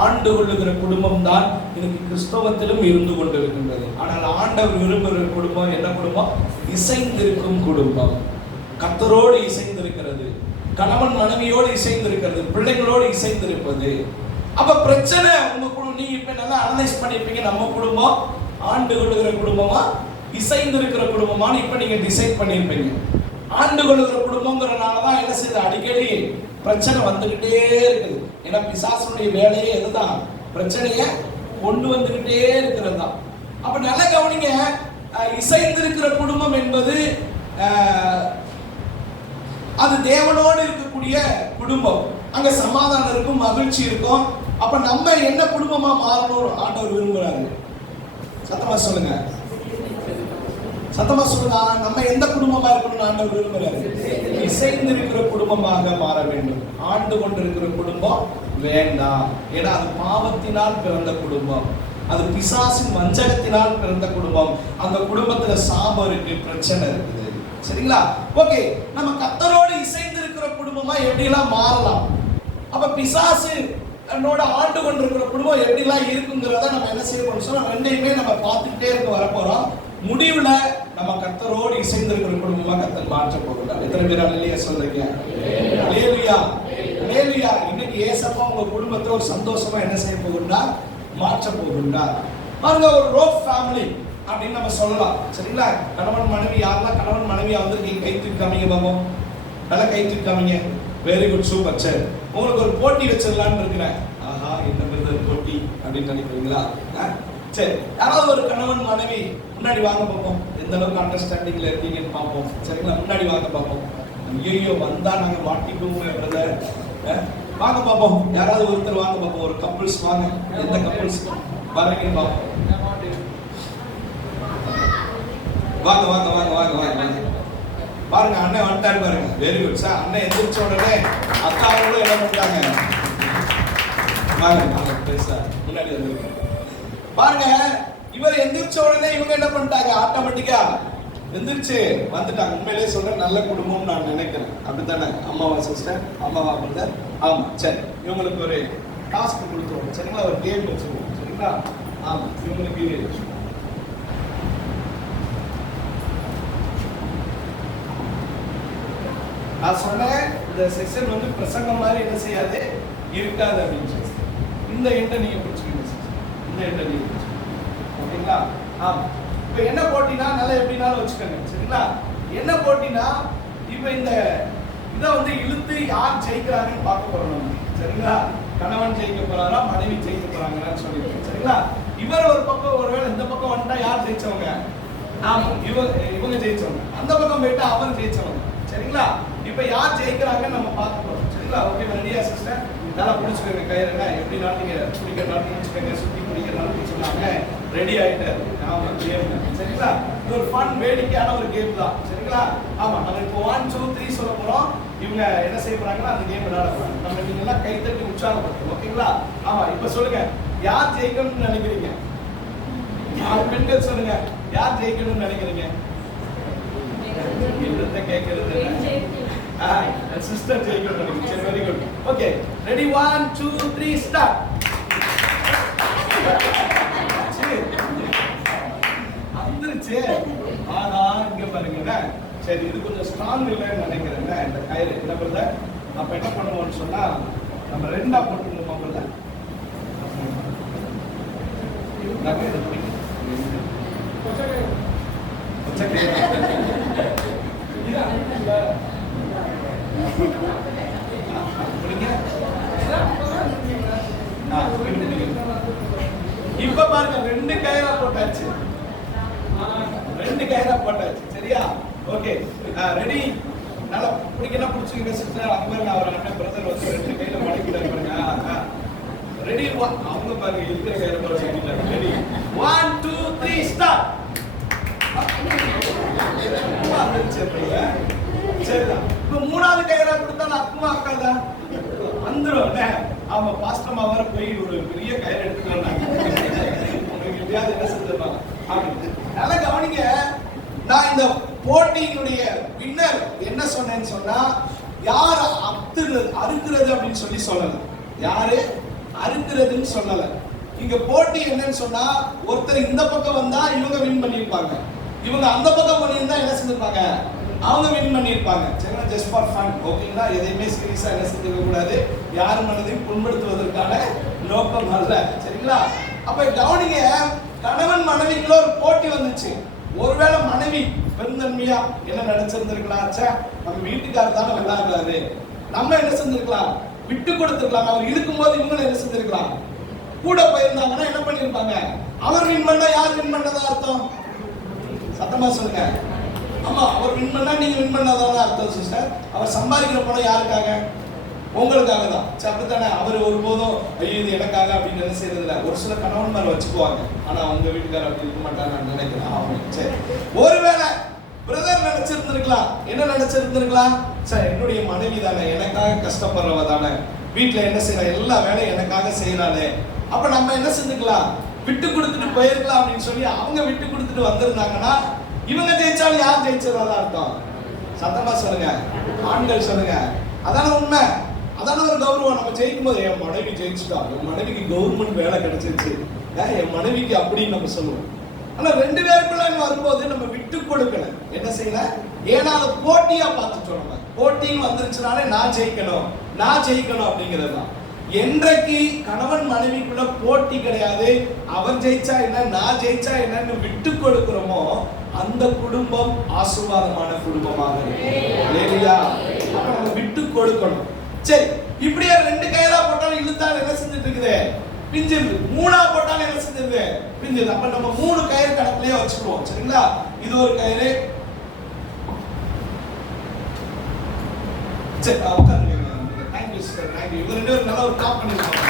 ஆண்டு கொள்ளுகிற குடும்பம் தான் இன்னைக்கு கிறிஸ்தவத்திலும் இருந்து கொண்டிருக்கின்றது. ஆனால் ஆண்டவர் விரும்புகிற குடும்பம் என்ன குடும்பம்? இசைந்திருக்கும் குடும்பம். கர்த்தரோடு இசைந்திருக்கிறது, கணவன் மனைவியோடு இசைந்திருக்கிறது, பிள்ளைகளோடு இசைந்திருப்பது. அப்ப பிரச்சனை உங்க குடும்பம். நீங்க இப்ப நல்லா அனலைஸ் பண்ணிருப்பீங்க, நம்ம குடும்பம் ஆண்டு கொள்ளுகிற குடும்பமா இசைந்திருக்கிற குடும்பமானு இப்ப நீங்க டிசைட் பண்ணிருப்பீங்க. ஆண்டு கொள்ளுகிற குடும்பங்கிறனாலதான் என்ன செய்யுது, அடிக்கடி பிரச்சனை வந்துகிட்டே இருக்குது. ஏன்னா பிசாசுடைய வேலையே எதுதான், பிரச்சனைய கொண்டு வந்துகிட்டே இருக்கிறது தான். அப்ப நல்ல கவனிங்க, இசைந்திருக்கிற குடும்பம் என்பது அது தேவனோடு இருக்கக்கூடிய குடும்பம். அங்க சமாதானம் இருக்கும், மகிழ்ச்சி இருக்கும். அப்ப நம்ம என்ன குடும்பமா மாறணும் ஆண்டவர் விரும்புறாரு? சத்தமா சொல்லுங்க, சத்தமா சொல்லுங்க. நம்ம எந்த குடும்பமா இருக்கணும்னு ஆண்டவர் விரும்புறாரு? இசைந்திருக்கிற குடும்பமாக மாற வேண்டும். ஆண்டு கொண்டிருக்கிற குடும்பம் வேண்டாம். ஏன்னா அது பாவத்தினால் பிறந்த குடும்பம், அது பிசாசின் வஞ்சகத்தினால் பிறந்த குடும்பம். அந்த குடும்பத்துல சாபம் இருக்கு, பிரச்சனை இருக்குது. சரிங்களா? ஓகே, நம்ம கர்த்தரோடு இசைந்திருக்கிற குடும்பமா எப்படி எல்லாம் மாறலாம்? அப்ப பிசாசு என்னோட ஆண்டு கொண்டிருக்கிற குடும்பம் எப்படி எல்லாம் இருக்குங்கிறத நம்ம என்ன செய்யணும் சொன்னா, ரெண்டையுமே நம்ம பார்த்துக்கிட்டே இருக்க வரப்போறோம். முடிவுல நம்ம கர்த்தரோடு இசைந்திருக்கிற குடும்பமா கர்த்தர் மாற்ற போகிறார். எத்தனை பேர் அல்லேலூயா சொல்றீங்க? அல்லேலூயா, அல்லேலூயா. இன்னைக்கு ஏசப்பா உங்க குடும்பத்துல ஒரு சந்தோஷமா என்ன செய்ய போகிறார், மாற்ற போகிறார். பாருங்க, ஒரு ரோப் ஃபேமிலி அப்படின்னு நம்ம சொல்லலாம். சரிங்களா? கணவன் மனைவி, யாரெல்லாம் கணவன் மனைவியா வந்து நீங்க கை தூக்கி காமிங்க பாப்போம். நல்லா கை தூக்கி காமிங்க. Very good, super. சரி, உங்களுக்கு ஒரு போட்டி வச்சிடலான்னு இருக்கிறேன். ஆஹா, என்ன பிரதர் போட்டி அப்படின்னு நினைக்கிறீங்களா? சரி, யாராவது ஒரு கணவன் மனைவி முன்னாடி வாங்க பார்ப்போம். எந்த அளவுக்கு அண்டர்ஸ்டாண்டிங்ல இருக்கீங்கன்னு பார்ப்போம். சரிங்களா? முன்னாடி வாங்க பார்ப்போம். ஐயோ வந்தா நாங்க மாட்டிக்குவோம் பிரதர். வாங்க பார்ப்போம், யாராவது ஒருத்தர் வாங்க பார்ப்போம். ஒரு கப்புள்ஸ் வாங்க. எந்த கப்புள்ஸ் வரீங்கன்னு பார்ப்போம். வாங்க வாங்க வாங்க வாங்க வாங்க பாருங்க, அண்ணன் வந்துட்டாரு பாருங்க. Very good sir. அண்ணன் எந்திரிச்ச உடனே அக்காவோட என்ன பண்ணிட்டாங்க, வாங்க பேச முன்னாடி வந்து பாருங்க. இவர் எந்திரிச்ச உடனே இவங்க என்ன பண்ணிட்டாங்க, ஆட்டோமேட்டிக்கா எந்திரிச்சு வந்துட்டாங்க. உண்மையிலேயே சொல்றேன், நல்ல குடும்பம் நான் நினைக்கிறேன். அப்படித்தானே? அம்மாவா சிஸ்டர், அம்மாவா பிரதர்? ஆமா. சரி, இவங்களுக்கு ஒரு டாஸ்க் கொடுத்துருவோம் சரிங்களா, ஒரு கேம் வச்சுருவோம் சரிங்களா. ஆமாம், இவங்களுக்கு நான் சொன்னேன் இந்த செக்ஷன் வந்து பிரசங்கம் மாதிரி என்ன செய்யாது இருக்காது அப்படின்னு சொல்லி. இந்த எண்டை நீங்க பிடிச்சிக்கணும், இந்த எண்டை நீங்க பிடிச்சிக்கணும் ஓகேங்களா. ஆமா, இப்போ என்ன போட்டினா நல்லா எப்படினாலும் வச்சுக்கோங்க சரிங்களா. என்ன போட்டினா இப்போ இந்த இதை வந்து இழுத்து யார் ஜெயிக்கிறாங்கன்னு பார்க்க போறோம் நம்ம சரிங்களா. கணவன் ஜெயிக்க போறாரா மனைவி ஜெயிக்க போறாங்கன்னு சொல்லிட்டு சரிங்களா. இவர் ஒரு பக்கம் ஒருவேளை இந்த பக்கம் வந்துட்டா யார் ஜெயிச்சவங்க, ஆமா இவங்க ஜெயிச்சவங்க, அந்த பக்கம் போயிட்டா அவர் ஜெயிச்சவங்க சரிங்களா. இப்போ யார் ஜெயிக்கிறாங்கன்னு நம்ம பார்க்க போறோம் சரிங்களா. ஓகே, ரெடியா சிஸ்டர்? நல்லா பிடிச்சிக்கோங்க கயிறுங்க, எப்படினாலும் நீங்க பிடிக்கிறனாலும் பிடிச்சிக்கோங்க, சுற்றி பிடிக்கிறனாலும் பிடிச்சிக்கலாங்க. ரெடி ஆயிட்டாரு. ஆமா, கேம் சரிங்களா. இது ஒரு ஃபன் வேடிக்கையான ஒரு கேம் தான் சரிங்களா. ஆமா, நம்ம இப்போ 1 2 3 சொல்ல போறோம். இவங்க என்ன செய்ய போறாங்கன்னா அந்த கேம் விளையாட போறாங்க. நம்ம நீங்க எல்லாம் கை தட்டி உற்சாகப்படுத்தும் ஓகேங்களா. ஆமா, இப்போ சொல்லுங்க யார் ஜெயிக்கணும்னு நினைக்கிறீங்க? யார் பெண்கள் சொல்லுங்க, யார் ஜெயிக்கணும்னு நினைக்கிறீங்க? என்னத்தை கேட்கறது? சிஸ்டர் ஜெயிக்கணும்னு நினைக்கிறீங்க. சரி, very good. Okay, ready 1 2 3 start. வந்துருச்சு. ஆனா இங்க பாருங்க, சரி இது கொஞ்சம் ஸ்ட்ராங் இல்லைன்னு நினைக்கிறேன் இந்த கயிறு. என்ன பண்ணுற, அப்ப என்ன பண்ணுவோம்னு சொன்னா நம்ம ரெண்டா போட்டுக்கணுமா போல. இப்ப பாருங்க, ரெண்டு கயிறா போட்டாச்சு, ரெண்டு கயிறா போட்டாச்சு சரியா. Okay, ready. நல்லா பிடிக்கலாம், பிடிச்சிக்கிங்க சிஸ்டர். அது மாதிரி நான் ஒரு அண்ணன் பிரதர் வந்து ரெண்டு கையில மடக்கிட்டாரு பாருங்க. ரெடி, அவங்க பாருங்க இருக்கிற கயிறை மடக்கிட்டாரு. Ready 1 2 3 start. சரிதான். இப்ப மூணாவது கயிறா கொடுத்தா அக்குமா அக்காதா வந்துடும். ஆமா, பாஸ்டமா வர போய் ஒரு பெரிய கயிறு எடுத்துட்டு வந்தாங்க. உங்களுக்கு எப்படியாவது என்ன செஞ்சிருப்பாங்க. நல்லா கவனிங்க, நான் இந்த போட்டியினுடைய வின்னர் என்ன சொன்னேன்னு சொன்னா, யார் அறுக்கிறது அப்படின்னு சொல்லல. யாரு அறுக்கிறதுன்னு சொல்லல. இங்க போட்டி என்னன்னு சொன்னா, ஒருத்தர் இந்த பக்கம் வந்தா இவங்க வின் பண்ணிருப்பாங்க, இவங்க அந்த பக்கம் பண்ணியிருந்தா என்ன செஞ்சிருப்பாங்க, அவங்க வின் பண்ணிருப்பாங்க சரிங்களா. ஜஸ்ட் ஃபார் ஃபன் ஓகேங்களா. எதையுமே சீரியஸா என்ன செஞ்சுக்க கூடாது, யார் மனதையும் புண்படுத்துவதற்கான நோக்கம் அல்ல சரிங்களா. அப்ப கவனிங்க, கணவன் மனைவிக்குள்ள ஒரு போட்டி வந்துச்சு. ஒருவேளை மனைவி பெருந்தன்மையா என்ன நினைச்சிருந்திருக்கலாம், நம்ம வீட்டுக்காரர் தானே விளையாடுறாரு, நம்ம என்ன செஞ்சிருக்கலாம், விட்டு கொடுத்துருக்கலாம். அவர் இழுக்கும் போது இவங்க என்ன செஞ்சிருக்கலாம், கூட போயிருந்தாங்கன்னா என்ன பண்ணிருப்பாங்க, அவர் வின் பண்ணா யார் வின் பண்ணதா அர்த்தம்? சத்தமா சொல்லுங்க. ஆமா, அவர் வின் பண்ணா நீங்க வின் பண்ணாதான் அர்த்தம் சிஸ்டர். அவர் சம்பாதிக்கிற பணம் யாருக்காக? உங்களுக்காக தான். அப்படித்தானே. அவர் ஒருபோதும் ஐயோ இது எனக்காக அப்படின்னு என்ன செய்யறது இல்லை. ஒரு சில கணவன் மேல வச்சுக்குவாங்க, ஆனா உங்க வீட்டுக்காரர் அப்படி இருக்க மாட்டாங்க நான் நினைக்கிறேன். சரி, ஒருவேளை பிரதர் நினைச்சிருந்திருக்கலாம், என்ன நினைச்சிருந்திருக்கலாம், சார் என்னுடைய மனைவி தானே, எனக்காக கஷ்டப்படுறவ தானே, வீட்டுல என்ன செய்யற எல்லா வேலையும் எனக்காக செய்யறாளே, அப்ப நம்ம என்ன செஞ்சுக்கலாம், விட்டு கொடுத்துட்டு போயிருக்கலாம் அப்படின்னு சொல்லி அவங்க விட்டு கொடுத்துட்டு வந்திருந்தாங்கன்னா இவங்க ஜெயிச்சாலும் யார் ஜெயிச்சதா அர்த்தம்? சத்தமா சொல்லுங்க, ஆண்கள் சொல்லுங்க. அதான உண்மை, அதான ஒரு கௌரவம். நம்ம ஜெயிக்கும் போது என் மனைவி ஜெயிச்சுட்டா, என் மனைவிக்கு கவர்மெண்ட் வேலை கிடைச்சிருச்சு, என் மனைவிக்கு அப்படின்னு நம்ம சொல்லுவோம். ஆனா ரெண்டு பேருக்குள்ள வரும்போது நம்ம விட்டு கொடுக்கல, என்ன செய்யல, ஏன்னா அதை போட்டியா பார்த்துட்டோம். நம்ம போட்டின்னு வந்துருச்சுனாலே நான் ஜெயிக்கணும் அப்படிங்கிறது தான். என்றைக்கு கணவன் மனைவிக்குள்ள போட்டி கிடையாது, அவர் ஜெயிச்சா என்ன நான் ஜெயிச்சா என்னன்னு விட்டு கொடுக்கிறோமோ அந்த குடும்பம் ஆசீர்வாதமான குடும்பமாக இருக்கும். நம்ம விட்டு கொடுக்கணும். சரி, இப்படியே ரெண்டு கயிறா போட்டாலும் இழுத்தாலும் என்ன செஞ்சுட்டு இருக்குது, பிஞ்சிருது. மூணா போட்டாலும் என்ன செஞ்சிருது, பிஞ்சிருது. அப்ப நம்ம 3 கயிறு கணக்குலயே வச்சுக்குவோம் சரிங்களா. இது ஒரு கயிறு. சரி, உட்காருங்க. Thank you sir, thank you. இவங்க ரெண்டு பேரும் நல்லா ஒரு டாப் பண்ணிருக்காங்க.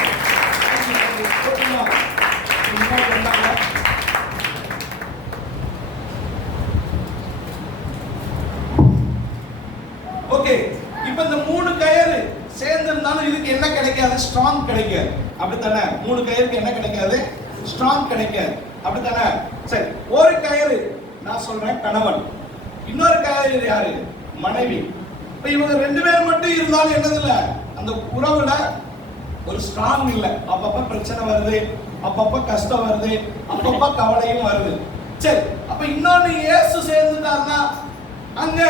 ஓகே, இப்போ இந்த 3 கயிறு சேர்ந்து இருந்தாலும் இதுக்கு என்ன கிடைக்காது, ஸ்ட்ராங் கிடைக்காது. அப்படித்தானே, 3 கயிறுக்கு என்ன கிடைக்காது, ஸ்ட்ராங் கிடைக்காது. அப்படித்தானே. சரி, ஒரு கயிறு நான் சொல்றேன் கணவன், இன்னொரு கயிறு யாரு, மனைவி. இப்ப இவங்க 2 பேர் மட்டும் இருந்தாலும் என்னது இல்ல, அந்த உறவுல ஒரு ஸ்ட்ராங் இல்லை. அப்பப்ப பிரச்சனை வருது, அப்பப்ப கஷ்டம் வருது, அப்பப்ப கவலையும் வருது. சரி, அப்ப இன்னொன்னு இயேசு சேர்ந்துட்டாருன்னா அங்க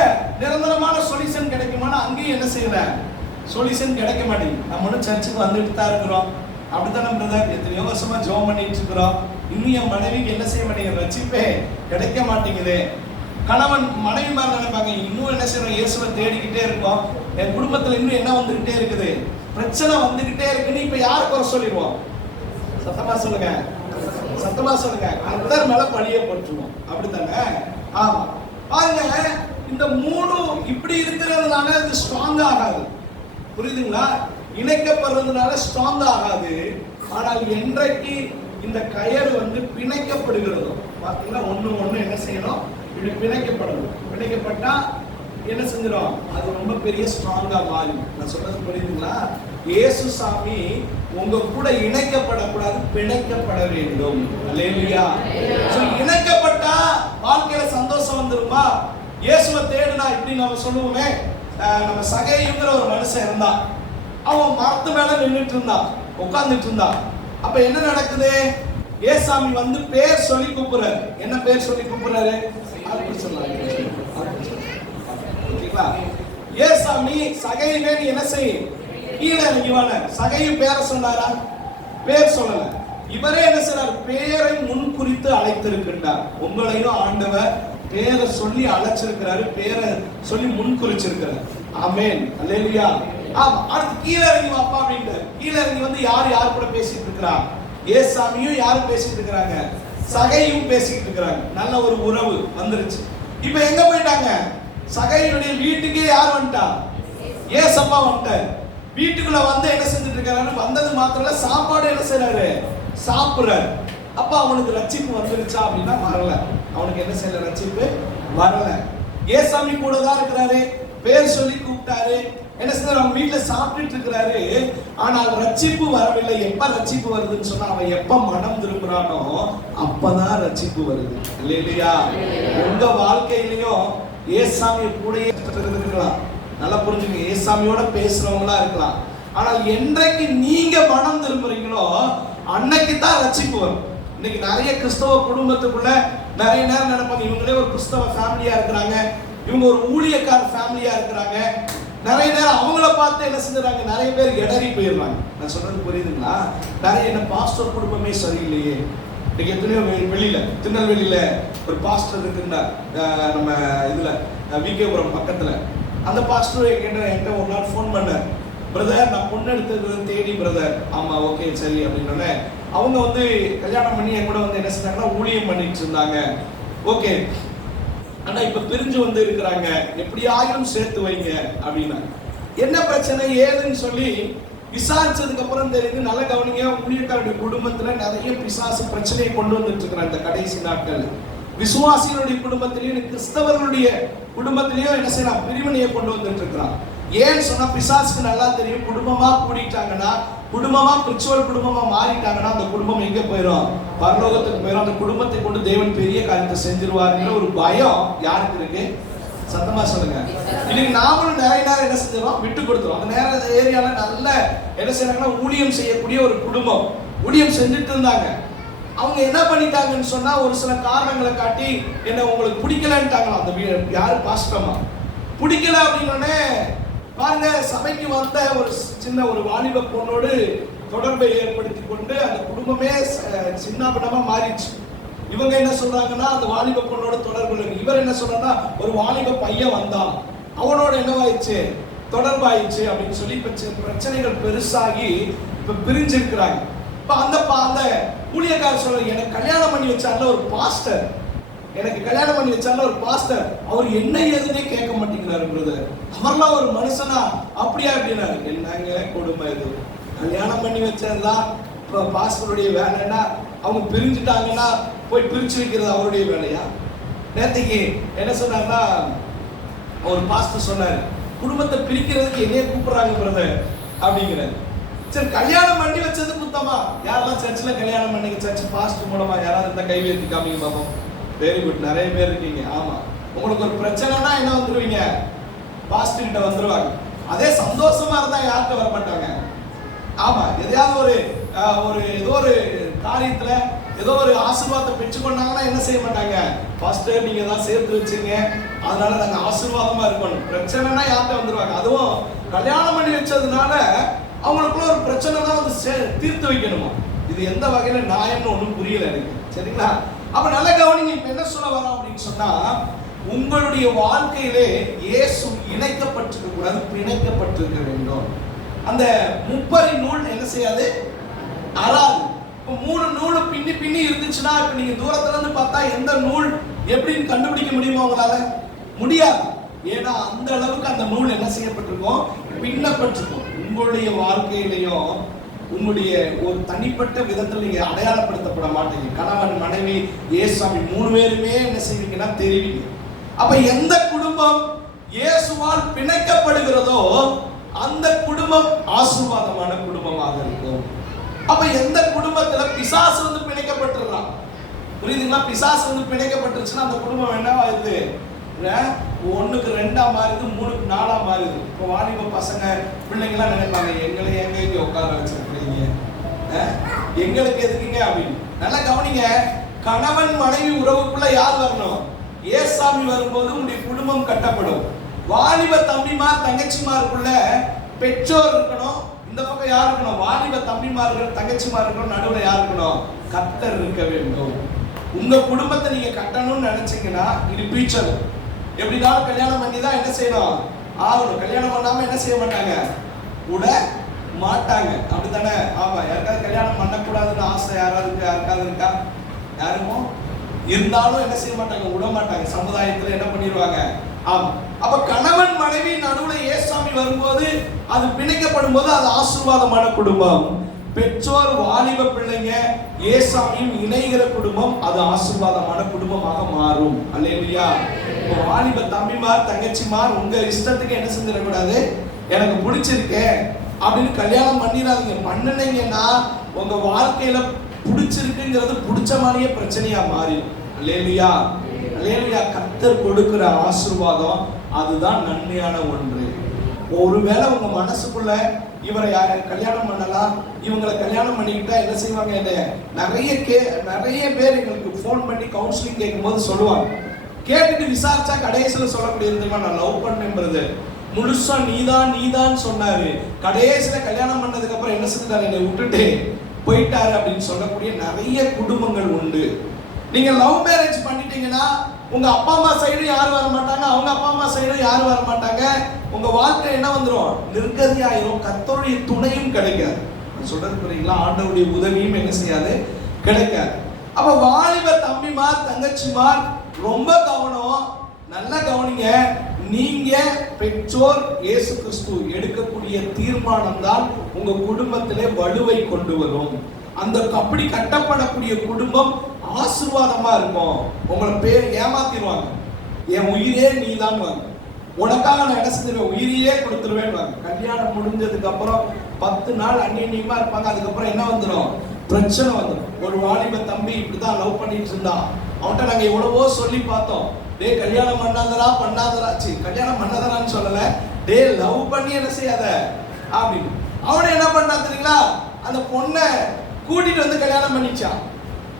நிரந்தரமான சொல்யூஷன் கிடைக்குமானா அங்கேயும் என்ன செய்யல, சொல்யூஷன் கிடைக்க மாட்டேங்குது. நம்ம ஒன்றும் சர்ச்சுக்கு வந்துட்டு தான் இருக்கிறோம், அப்படித்தானே பிரதர்? எத்தனையோ வருஷமா ஜெபம் பண்ணிட்டு இருக்கிறோம், இன்னும் என் மனைவிக்கு என்ன செய்ய மாட்டேங்குது, ரட்சிப்பே கிடைக்க மாட்டேங்குது. கணவன் மனைவி மாதிரி நினைப்பாங்க, இன்னும் என்ன செய்யறோம், இயேசுவை தேடிக்கிட்டே இருக்கோம், என் குடும்பத்துல இன்னும் என்ன வந்துகிட்டே இருக்குது, பிரச்சனை வந்துகிட்டே இருக்குன்னு இப்ப யாரை குறை சொல்லிடுவோம்? சத்தமா சொல்லுங்க, சத்தமா சொல்லுங்க. கர்த்தர் மேல பழிய போட்டுருவோம், அப்படித்தானே? ஆமா. பாருங்க, இந்த மூணு இப்படி இருக்கிறதுனால இது ஸ்ட்ராங் ஆகாது. புரியுதுங்களா? இணைக்கப்படுறதுனால ஸ்ட்ராங் ஆகாது. ஆனால் என்றைக்கு இந்த கயறு பிணைக்கப்படுகிறதோ, பாத்தீங்கன்னா ஒண்ணு என்ன செய்யணும், இப்படி பிணைக்கப்படணும். பிணைக்கப்பட்டா என்ன செஞ்சிடும், அது ரொம்ப பெரிய ஸ்ட்ராங்கா மாறும். நான் சொல்றது புரியுதுங்களா? இயேசு சாமி உங்க கூட இணைக்கப்படக்கூடாது, பிணைக்கப்பட வேண்டும். அல்லேலூயா. இணைக்கப்பட்டா வாழ்க்கையில சந்தோஷம் வந்துருமா? இயேசுவை தேடுனா இப்படி நம்ம சொல்லுவோமே, நம்ம சகைங்கிற ஒரு மனுஷன் இருந்தான், அவன் மரத்து மேல நின்றுட்டு இருந்தான், உட்கார்ந்துட்டு இருந்தான். அப்ப என்ன நடக்குது, ஏசாமி பேர் சொல்லி கூப்பிடுறாரு. என்ன பேர் சொல்லி கூப்பிடுறாரு? ஏசாமி சகையுமே நீ என்ன செய், கீழே இறங்கிவான. சகையும் பேரை சொன்னாரா? பேர் சொல்லல. இவரே என்ன செய்றார், பேரை முன் குறித்து அழைத்திருக்கின்றார். உங்களையும் ஆண்டவர் பேரை சொல்லி அழைச்சிருக்கிறாரு, பேரை சொல்லி முன் குறிச்சிருக்கிறார். ஆமென், அல்லேலூயா. ஆமா. அடுத்து கீழே இறங்கி வாப்பா அப்படின்ட்டு கீழே இறங்கி யார் கூட பேசிட்டு இருக்கிறா? ஏசாமியும் யாரும் பேசிட்டு இருக்கிறாங்க, சகையும் பேசிட்டு இருக்கிறாங்க. நல்ல ஒரு உறவு வந்துருச்சு. இப்ப எங்க போயிட்டாங்க, சகையுடைய வீட்டுக்கே யார் வந்துட்டா? ஏசப்பா வந்துட்டார். வீட்டுக்குள்ள என்ன செஞ்சுட்டு இருக்காரு, வந்தது மாத்திரல சாப்பாடு என்ன செய்யறாரு, சாப்பிடுறாரு. அப்ப அவனுக்கு ரட்சிப்பு வந்துருச்சா அப்படின்னா வரல. அவனுக்கு என்ன செய்யல, ரட்சிப்பு வரல. ஏசாமி கூட தான் இருக்கிறாரு, பேர் சொல்லி கூப்பிட்டாரு, என்ன செய்யறாரு, அவன் வீட்டுல சாப்பிட்டுட்டு இருக்கிறாரு. ஆனால் ரட்சிப்பு வரவில்லை. எப்ப ரட்சிப்பு வருதுன்னு சொன்னா, அவன் எப்ப மனம் திரும்புறானோ அப்பதான் ரட்சிப்பு வருது. இல்லையா? உங்க வாழ்க்கையிலையும் ஏசாமி கூடயே இருக்கலாம். நல்லா புரிஞ்சுங்க, ஏசாமியோட பேசுறவங்களா இருக்கலாம். ஆனால் என்றைக்கு நீங்க மனம் திரும்புறீங்களோ அன்னைக்கு தான் ரட்சிப்பு வரும். இன்னைக்கு நிறைய கிறிஸ்தவ குடும்பத்துக்குள்ள நிறைய நேரம் நினைப்பாங்க, இவங்களே ஒரு கிறிஸ்தவ ஃபேமிலியா இருக்கிறாங்க, இவங்க ஒரு ஊழியக்கார ஃபேமிலியா இருக்கிறாங்க. நிறைய நேரம் அவங்கள பார்த்து என்ன செஞ்சுறாங்க, நிறைய பேர் இடறி போயிடுறாங்க. நான் சொல்றது புரியுதுங்களா? நிறைய என்ன பாஸ்டர் குடும்பமே சரியில்லையே. இன்னைக்கு எத்தனையோ வெளியில, திருநெல்வேலியில ஒரு பாஸ்டர் இருக்குன்னா, நம்ம இதுல விகேபுரம் பக்கத்துல, அந்த பாஸ்டர் என்கிட்ட ஒரு நாள் ஃபோன் பண்ணார். பிரதர், நான் பொண்ணு எடுத்தது தேடி பிரதர். ஆமா, ஓகே, சரி அப்படின்னு. அவங்க கல்யாணம் பண்ணி என் கூட என்ன செஞ்சாங்கன்னா ஊழியம் பண்ணிட்டு இருந்தாங்க. ஓகே, ஆனா இப்ப பிரிஞ்சு இருக்கிறாங்க, எப்படியாயும் சேர்த்து வைங்க அப்படின்னா. என்ன பிரச்சனை ஏதுன்னு சொல்லி விசாரிச்சதுக்கு அப்புறம் தெரியுது, நல்ல கவனிங்க, ஊழியக்காரருடைய குடும்பத்துல நிறைய பிசாசு பிரச்சனையை கொண்டு வந்துட்டு இருக்கிறாங்க இந்த கடைசி நாட்கள். விசுவாசிகளுடைய குடும்பத்திலையும் கிறிஸ்தவர்களுடைய குடும்பத்திலையும் என்ன செய்யலாம், பிரிவினையை கொண்டு வந்துட்டு இருக்கிறான். ஏன்னு சொன்னா, பிசாசுக்கு நல்லா தெரியும், குடும்பமா கூடிட்டாங்கன்னா, குடும்பமா பிரிச்சுவல் குடும்பமா மாறிட்டாங்கன்னா அந்த குடும்பம் எங்க போயிடும், பரலோகத்துக்கு போயிடும். அந்த குடும்பத்தை கொண்டு தேவன் பெரிய காரியத்தை செஞ்சிருவாருங்கிற ஒரு பயம் யாருக்கு இருக்கு? சத்தமா சொல்லுங்க. இன்னைக்கு நாமளும் நிறைய நேரம் என்ன செஞ்சிடும், விட்டு கொடுத்துரும். அந்த நேரம் ஏரியால நல்ல என்ன செய்யறாங்கன்னா, ஊழியம் செய்யக்கூடிய ஒரு குடும்பம் ஊழியம் செஞ்சுட்டு இருந்தாங்க. அவங்க என்ன பண்ணிட்டாங்கன்னு சொன்னா, ஒரு சில காரணங்களை காட்டி என்ன உங்களுக்கு பிடிக்கலன்ட்டாங்களாம். அந்த யாரு பாஸ்டமா பிடிக்கல அப்படின்னோடனே பாருங்க, சபைக்கு வந்த ஒரு சின்ன ஒரு வாலிப பொண்ணோடு தொடர்பை ஏற்படுத்தி கொண்டு அந்த குடும்பமே சின்னாபின்னமா மாறிடுச்சு. இவங்க என்ன சொல்றாங்கன்னா, அந்த வாலிப பொண்ணோட தொடர்பு இருக்கு. இவர் என்ன சொல்றாருன்னா, ஒரு வாலிப பையன் வந்தான், அவனோட என்னவாயிடுச்சு, தொடர்பாயிடுச்சு அப்படின்னு சொல்லி இப்ப பிரச்சனைகள் பெருசாகி இப்ப பிரிஞ்சிருக்கிறாங்க. இப்ப அந்த ஊழியக்காரர் சொல்ற, எனக்கு கல்யாணம் பண்ணி வச்சார்ல ஒரு பாஸ்டர், எனக்கு கல்யாணம் பண்ணி வச்சார்ல ஒரு பாஸ்டர், அவர் என்ன ஏதுன்னே கேட்க மாட்டேங்கிறாரு பிரதர். அவர்லாம் ஒரு மனுஷனா அப்படியா அப்படின்னாரு. என்னங்க கொடுமை இது, கல்யாணம் பண்ணி வச்சதுதான் பாஸ்டருடைய வேலைன்னா, அவங்க பிரிஞ்சுட்டாங்கன்னா போய் பிரிச்சு வைக்கிறது அவருடைய வேலையா? நேற்றுக்கு என்ன சொன்னார்னா, ஒரு பாஸ்டர் சொன்னாரு, குடும்பத்தை பிரிக்கிறதுக்கு என்னைய கூப்பிடுறாங்க பிரதர் அப்படிங்கிறாரு. சரி, கல்யாணம் பண்ணி வச்சது குத்தமா? யாரெல்லாம் சர்ச்சில் கல்யாணம் பண்ணி சர்ச் பாஸ்டர் மூலமா யாராவது இருந்தா கை வைத்து காமிங்க பாப்போம். வெரி குட், நிறைய பேர் இருக்கீங்க. ஆமா, உங்களுக்கு ஒரு பிரச்சனைனா என்ன வந்துருவீங்க, பாஸ்டர் கிட்ட வந்துருவாங்க. அதே சந்தோஷமா இருந்தா யார்கிட்ட வர மாட்டாங்க. ஆமா, எதையாவது ஒரு ஏதோ ஒரு காரியத்துல ஏதோ ஒரு ஆசீர்வாதத்தை பெற்றுக்கொண்டாங்கன்னா என்ன செய்ய மாட்டாங்க, பாஸ்டர் நீங்க தான் சேர்த்து வச்சுங்க, அதனால நாங்க ஆசீர்வாதமா இருக்கணும். பிரச்சனைனா யார்கிட்ட வந்துருவாங்க. அதுவும் கல்யாணம் பண்ணி வச்சதுனால அவங்களுக்குள்ள ஒரு பிரச்சனை தான் வந்து தீர்த்து வைக்கணுமா. இது எந்த வகையில நியாயம்னு ஒன்றும் புரியல எனக்கு. சரிங்களா? அப்ப நல்ல கவனிங்க. இப்ப என்ன சொல்ல வரோம் அப்படின்னு சொன்னா, உங்களுடைய வாழ்க்கையிலே இயேசு இணைக்கப்பட்டிருக்க கூடாது, பிணைக்கப்பட்டிருக்க வேண்டும். அந்த முப்பரி நூல் என்ன செய்யாது, அறாது. இப்போ 3 நூல் பின்னி பின்னி இருந்துச்சுன்னா, இப்ப நீங்க தூரத்துல இருந்து பார்த்தா எந்த நூல் எப்படின்னு கண்டுபிடிக்க முடியுமா உங்களால? முடியாது. ஏன்னா அந்த அளவுக்கு அந்த நூல் என்ன செய்யப்பட்டிருக்கும், பின்னப்பட்டிருக்கும். உங்களுடைய வாழ்க்கையிலையும் உங்களுடைய ஒரு தனிப்பட்ட விதத்தில் நீங்க அடையாளப்படுத்தப்பட மாட்டீங்க. கணவன் மனைவி இயேசுசாமி 3 பேருமே என்ன செய்வீங்கன்னா தெரிவிங்க. அப்ப எந்த குடும்பம் இயேசுவால் பிணைக்கப்படுகிறதோ அந்த குடும்பம் ஆசீர்வாதமான குடும்பமாக இருக்கும். அப்ப எந்த குடும்பத்துல பிசாசு வந்து பிணைக்கப்பட்டுறான், புரியுதுங்களா? பிசாசு வந்து பிணைக்கப்பட்டுருச்சுன்னா அந்த குடும்பம் என்னவா இருக்கு, 1க்கு 2ஆ மாறுது, 3க்கு 4ஆ மாறுது. இப்போ வாலிப பசங்க பிள்ளைங்களாம் நினைப்பாங்க, எங்களை எங்க இங்க உட்கார வச்சிருக்கீங்க, எங்களுக்கு எதுக்குங்க அப்படின்னு. நல்லா கவனிங்க. கணவன் மனைவி உறவுக்குள்ள யார் வரணும்? ஏசாமி வரும்போது உங்களுடைய குடும்பம் கட்டப்படும். வாலிப தம்பிமார் தங்கச்சிமாருக்குள்ள பெற்றோர் இருக்கணும். இந்த பக்கம் யார் இருக்கணும்? வாலிப தம்பிமார்கள் தங்கச்சிமார் இருக்கணும். நடுவில் யார் இருக்கணும்? கர்த்தர் இருக்க வேண்டும். உங்க குடும்பத்தை நீங்க கட்டணும்னு நினைச்சீங்கன்னா இது பீச்சர். எப்படினாலும் கல்யாணம் பண்ணி தான் என்ன செய்யணும் ஆகணும். கல்யாணம் பண்ணாம என்ன செய்ய மாட்டாங்க, விட மாட்டாங்க. அப்படித்தானே? ஆமா. யாருக்காவது கல்யாணம் பண்ணக்கூடாதுன்னு ஆசை யாருக்காவது இருக்கா? யாருமோ இருந்தாலும் என்ன செய்ய மாட்டாங்க, விட மாட்டாங்க. சமுதாயத்துல என்ன பண்ணிடுவாங்க. ஆமா. அப்ப கணவன் மனைவி நடுவுல ஏசாமி வரும்போது அது பிணைக்கப்படும் போது அது ஆசீர்வாதமான குடும்பம். பெற்றோர் வாலிப பிள்ளைங்க ஏசாமியும் இணைகிற குடும்பம் அது ஆசீர்வாதமான குடும்பமாக மாறும். அல்லேலூயா. வாலிப தம்பிமார் தங்கச்சிமார் உங்க இஷ்டத்துக்கு என்ன செஞ்சிடக்கூடாது, எனக்கு பிடிச்சிருக்கு அப்படின்னு கல்யாணம் பண்ணிடாதீங்க. பண்ணினீங்கன்னா உங்க வாழ்க்கையில பிடிச்சிருக்குங்கிறது பிடிச்ச மாதிரியே பிரச்சனையா மாறிடும். அல்லேலூயா. அல்லேலூயா. கர்த்தர் கொடுக்கிற ஆசீர்வாதம் அதுதான் நன்மையான ஒன்று. ஒருவேளை உங்க மனசுக்குள்ள இவரை யார கல்யாணம் பண்ணலாம், இவங்களை கல்யாணம் பண்ணிக்கிட்டா என்ன செய்வாங்க, நிறைய பேர் எங்களுக்கு ஃபோன் பண்ணி கவுன்சிலிங் கேட்கும்போது சொல்லுவாங்க. கேட்டுட்டு விசாரிச்சா கடைசியில சொல்லக்கூடியது, நான் லவ் பண்ணேன்றது முழுசா நீதான் சொன்னாரு, கடைசியில கல்யாணம் பண்ணதுக்கு அப்புறம் என்ன செஞ்சாரு, என்னை விட்டுட்டு போயிட்டாரு அப்படின்னு சொல்லக்கூடிய நிறைய குடும்பங்கள் உண்டு. நீங்க லவ் மேரேஜ் பண்ணிட்டீங்கன்னா உங்க அப்பா அம்மா சைடும் யாரும் வர மாட்டாங்க, அவங்க அப்பா அம்மா சைடும் யாரும் வர மாட்டாங்க. உங்க வாழ்க்கை என்ன வந்துடும், நிர்கதியாயிரும். கர்த்தருடைய துணையும் கிடைக்காது. சொல்றது புரியுங்களா? ஆண்டவருடைய உதவியும் என்ன செய்யாது, கிடைக்காது. அப்ப வாலிப தம்பிமார் தங்கச்சிமார் ரொம்ப கவனம். நல்லா கவனிங்க. நீங்க பெற்றோர் இயேசு கிறிஸ்து எடுக்கக்கூடிய தீர்மானம் தான் உங்க குடும்பத்திலே வலுவை கொண்டு வரும். அந்த அப்படி கட்டப்படக்கூடிய குடும்பம் ஆசீர்வாதமா இருக்கும். உங்களை பேர் ஏமாத்திடுவாங்க. என் உயிரே நீதான், உனக்காக நான் என்ன செஞ்சிருவேன், உயிரையே கொடுத்துருவேன். கல்யாணம் முடிஞ்சதுக்கு அப்புறம் 10 நாள் அந்நியமா இருப்பாங்க. அதுக்கப்புறம் என்ன வந்துடும், பிரச்சனை வந்துடும். ஒரு வாலிப தம்பி இப்படிதான் லவ் பண்ணிட்டு இருந்தான். அவன்கிட்ட நாங்க எவ்வளவோ சொல்லி பார்த்தோம், டே கல்யாணம் பண்ணாதரா கல்யாணம் பண்ணாதரான்னு சொல்லல, டே லவ் பண்ணி என்ன செய்யாத அப்படின்னு. அவனை என்ன பண்ணா தெரியுங்களா, அந்த பொண்ணை கூட்டிட்டு வந்து கல்யாணம் பண்ணிச்சான்.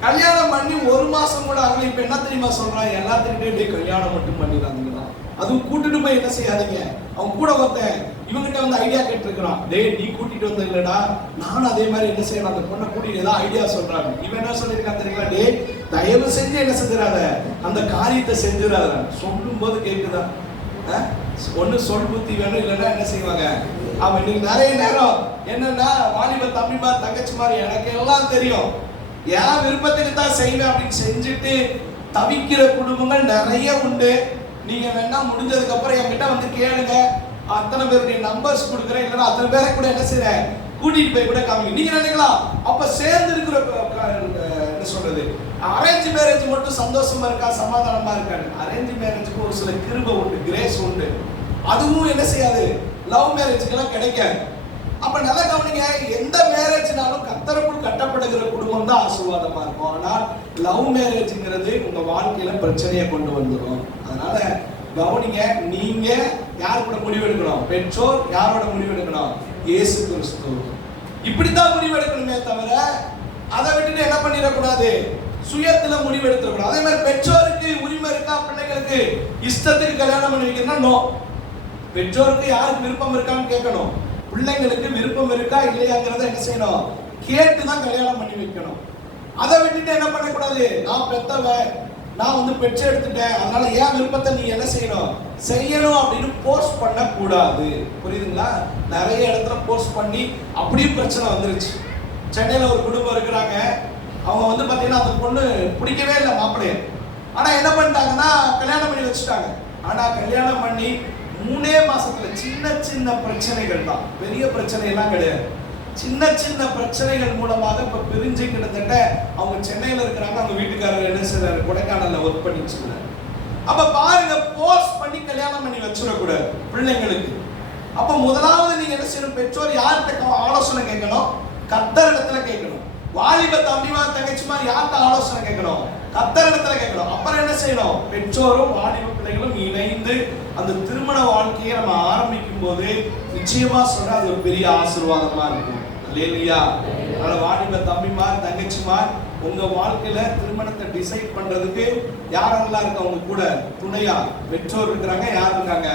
கல்யாணம் பண்ணி 1 மாசம் கூட ஆகல. இப்ப என்ன தெரியுமா சொல்றான், எல்லாத்துக்கிட்டே கல்யாணம் மட்டும் பண்ணிடுறாங்க. அதுவும் கூட்டிட்டு போய் என்ன செய்யாதீங்க. அவன் கூட ஒருத்தன் இவங்கிட்ட வந்து ஐடியா கேட்டுருக்கான், டே நீ கூட்டிட்டு வந்த இல்லடா, நானும் அதே மாதிரி என்ன செய்யணும், அந்த பொண்ணை கூட்டிட்டு ஏதாவது ஐடியா சொல்றாங்க. இவன் என்ன சொல்லியிருக்கான் தெரியுங்களா, டே தயவு செஞ்சு என்ன செஞ்சிடாத, அந்த காரியத்தை செஞ்சிடாத. சொல்லும் போது கேட்குதா, ஒண்ணு சொல் புத்தி வேணும், இல்லைன்னா என்ன செய்வாங்க. அவன் இன்னைக்கு நிறைய நேரம் என்னன்னா, வாலிப தம்பிமார் தங்கச்சிமார் எனக்கு எல்லாம் தெரியும், என் விருப்பத்துக்கு தான் செய்வேன் அப்படின்னு செஞ்சுட்டு தவிக்கிற குடும்பங்கள் நிறைய உண்டு. நீங்க வேணா முடிஞ்சதுக்கு அப்புறம் என்கிட்ட வந்து கேளுங்க, அத்தனை பேருடைய நம்பர்ஸ் கொடுக்குறேன், இல்லைன்னா அத்தனை பேரை கூட என்ன செய்யறேன் கூட்டிட்டு போய் கூட காமிங்க. நீங்க நினைக்கலாம் அப்ப சேர்ந்து இருக்கிற என்ன சொல்றது, அரேஞ்ச் மேரேஜ் மட்டும் சந்தோஷமா இருக்கா, சமாதானமா இருக்காது. அரேஞ்ச் மேரேஜுக்கு ஒரு சில கிருபை உண்டு, கிரேஸ் உண்டு. அதுவும் என்ன செய்யாது, லவ் மேரேஜுக்கு எல்லாம் கிடைக்காது. அப்ப நல்லா கவனிங்க, எந்த மேரேஜ்னாலும் கர்த்தருக்குள் கட்டப்படுகிற குடும்பம் தான் ஆசீர்வாதமா இருக்கும். ஆனால் லவ் மேரேஜ்ங்கிறது உங்க வாழ்க்கையில பிரச்சனையை கொண்டு வந்துடும். அதனால கவனிங்க, நீங்க யார் கூட முடிவு எடுக்கணும், பெற்றோர் யாரோட முடிவு எடுக்கணும், இயேசு கிறிஸ்து. இப்படித்தான் முடிவு எடுக்கணுமே தவிர அதை விட்டுட்டு என்ன பண்ணிடக்கூடாது, சுயத்துல முடிவு எடுத்துடக்கூடாது. அதே மாதிரி பெற்றோருக்கு உரிமை இருக்கா பிள்ளைகளுக்கு இஷ்டத்துக்கு கல்யாணம் பண்ணி வைக்கணும்னா நோ. பெற்றோருக்கு யாருக்கு விருப்பம் இருக்கான்னு கேட்கணும், பிள்ளைங்களுக்கு விருப்பம் இருக்கா இல்லையாங்கிறத என்ன செய்யணும், கேட்டுதான் கல்யாணம் பண்ணி வைக்கணும். அதை விட்டுட்டு என்ன பண்ணக்கூடாது, நான் பெத்தவன், நான் பெற்று எடுத்துட்டேன், அதனால ஏன் விருப்பத்தை நீ என்ன செய்யணும் செய்யணும் அப்படின்னு போர்ஸ் பண்ண கூடாது. புரியுதுங்களா? நிறைய இடத்துல போர்ஸ் பண்ணி அப்படியும் பிரச்சனை வந்துருச்சு. சென்னையில ஒரு குடும்பம் இருக்கிறாங்க, அவங்க பாத்தீங்கன்னா அந்த பொண்ணு பிடிக்கவே இல்லை மாப்பிள்ளைய. ஆனா என்ன பண்ணிட்டாங்கன்னா கல்யாணம் பண்ணி வச்சுட்டாங்க. ஆனா கல்யாணம் பண்ணி 3 மாசத்துல சின்ன சின்ன பிரச்சனைகள் தான், பெரிய பிரச்சனை எல்லாம் கிடையாது. சின்ன சின்ன பிரச்சனைகள் மூலமாக இப்ப பிரிஞ்சு கிட்டத்தட்ட அவங்க சென்னையில இருக்கிறாங்க. அவங்க வீட்டுக்காரர் என்ன செய்றாரு, கொடைக்கானல்ல ஒர்க் பண்ணிட்டு இருக்காரு. அப்ப பாருங்க, போர்ஸ் பண்ணி கல்யாணம் பண்ணி வச்சிடக்கூடாது பிள்ளைங்களுக்கு. அப்ப முதலாவது நீங்க என்ன செய்யணும், பெற்றோர் யார்கிட்ட ஆலோசனை கேட்கணும், கர்த்தரிடத்துல கேட்கணும். வாலிப தம்பிமார் தங்கச்சிமார் யார்கிட்ட ஆலோசனை கேட்கணும், கர்த்தரிடத்துல கேட்கணும். அப்புறம் என்ன செய்யணும், பெற்றோரும் வாலிப பிள்ளைகளும் இணைந்து அந்த திருமண வாழ்க்கையை நம்ம ஆரம்பிக்கும் போது நிச்சயமா சொல்ற அது ஒரு பெரிய ஆசீர்வாதமா இருக்கும். அல்லேலூயா. அதனால வாலிப தம்பிமார் தங்கச்சிமார் உங்க வாழ்க்கையில திருமணத்தை டிசைட் பண்றதுக்கு யாரெல்லாம் இருக்க உங்க கூட துணையா பெற்றோர் இருக்கிறாங்க, யார் இருக்காங்க,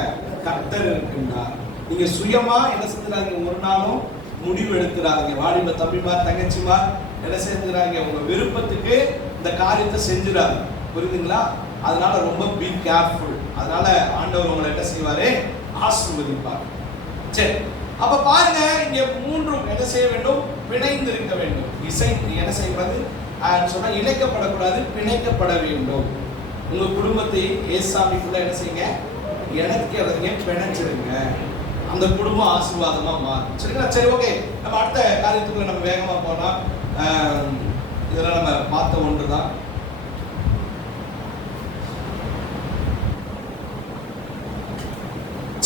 கர்த்தர் இருக்கின்றார். நீங்க சுயமா என்ன செஞ்சுறாங்க, ஒரு நாளும் முடிவு எடுத்துறாங்க. வாலிப தம்பிமார் தங்கச்சிமார் என்ன செஞ்சுறாங்க, உங்க விருப்பத்துக்கு இந்த காரியத்தை செஞ்சுறாங்க. புரியுதுங்களா? அதனால ரொம்ப பி கேர்ஃபுல். அதனால ஆண்டவர் உங்களை என்ன செய்வாரு, ஆசீர்வதிப்பார். சரி, அப்ப பாருங்க, இங்க 3 என்ன செய்ய வேண்டும், பிணைந்து இருக்க வேண்டும். இசை என்ன செய்வது சொன்னா இணைக்கப்படக்கூடாது, பிணைக்கப்பட வேண்டும். உங்க குடும்பத்தை ஏசாமிக்குள்ள என்ன செய்யுங்க, இணைக்கிறதுங்க, பிணைச்சிருங்க. அந்த குடும்பம் ஆசீர்வாதமா மாறும். சரிங்களா? சரி, ஓகே. நம்ம அடுத்த காரியத்துக்குள்ள நம்ம வேகமா போலாம். இதெல்லாம் நம்ம பார்த்த ஒன்றுதான்.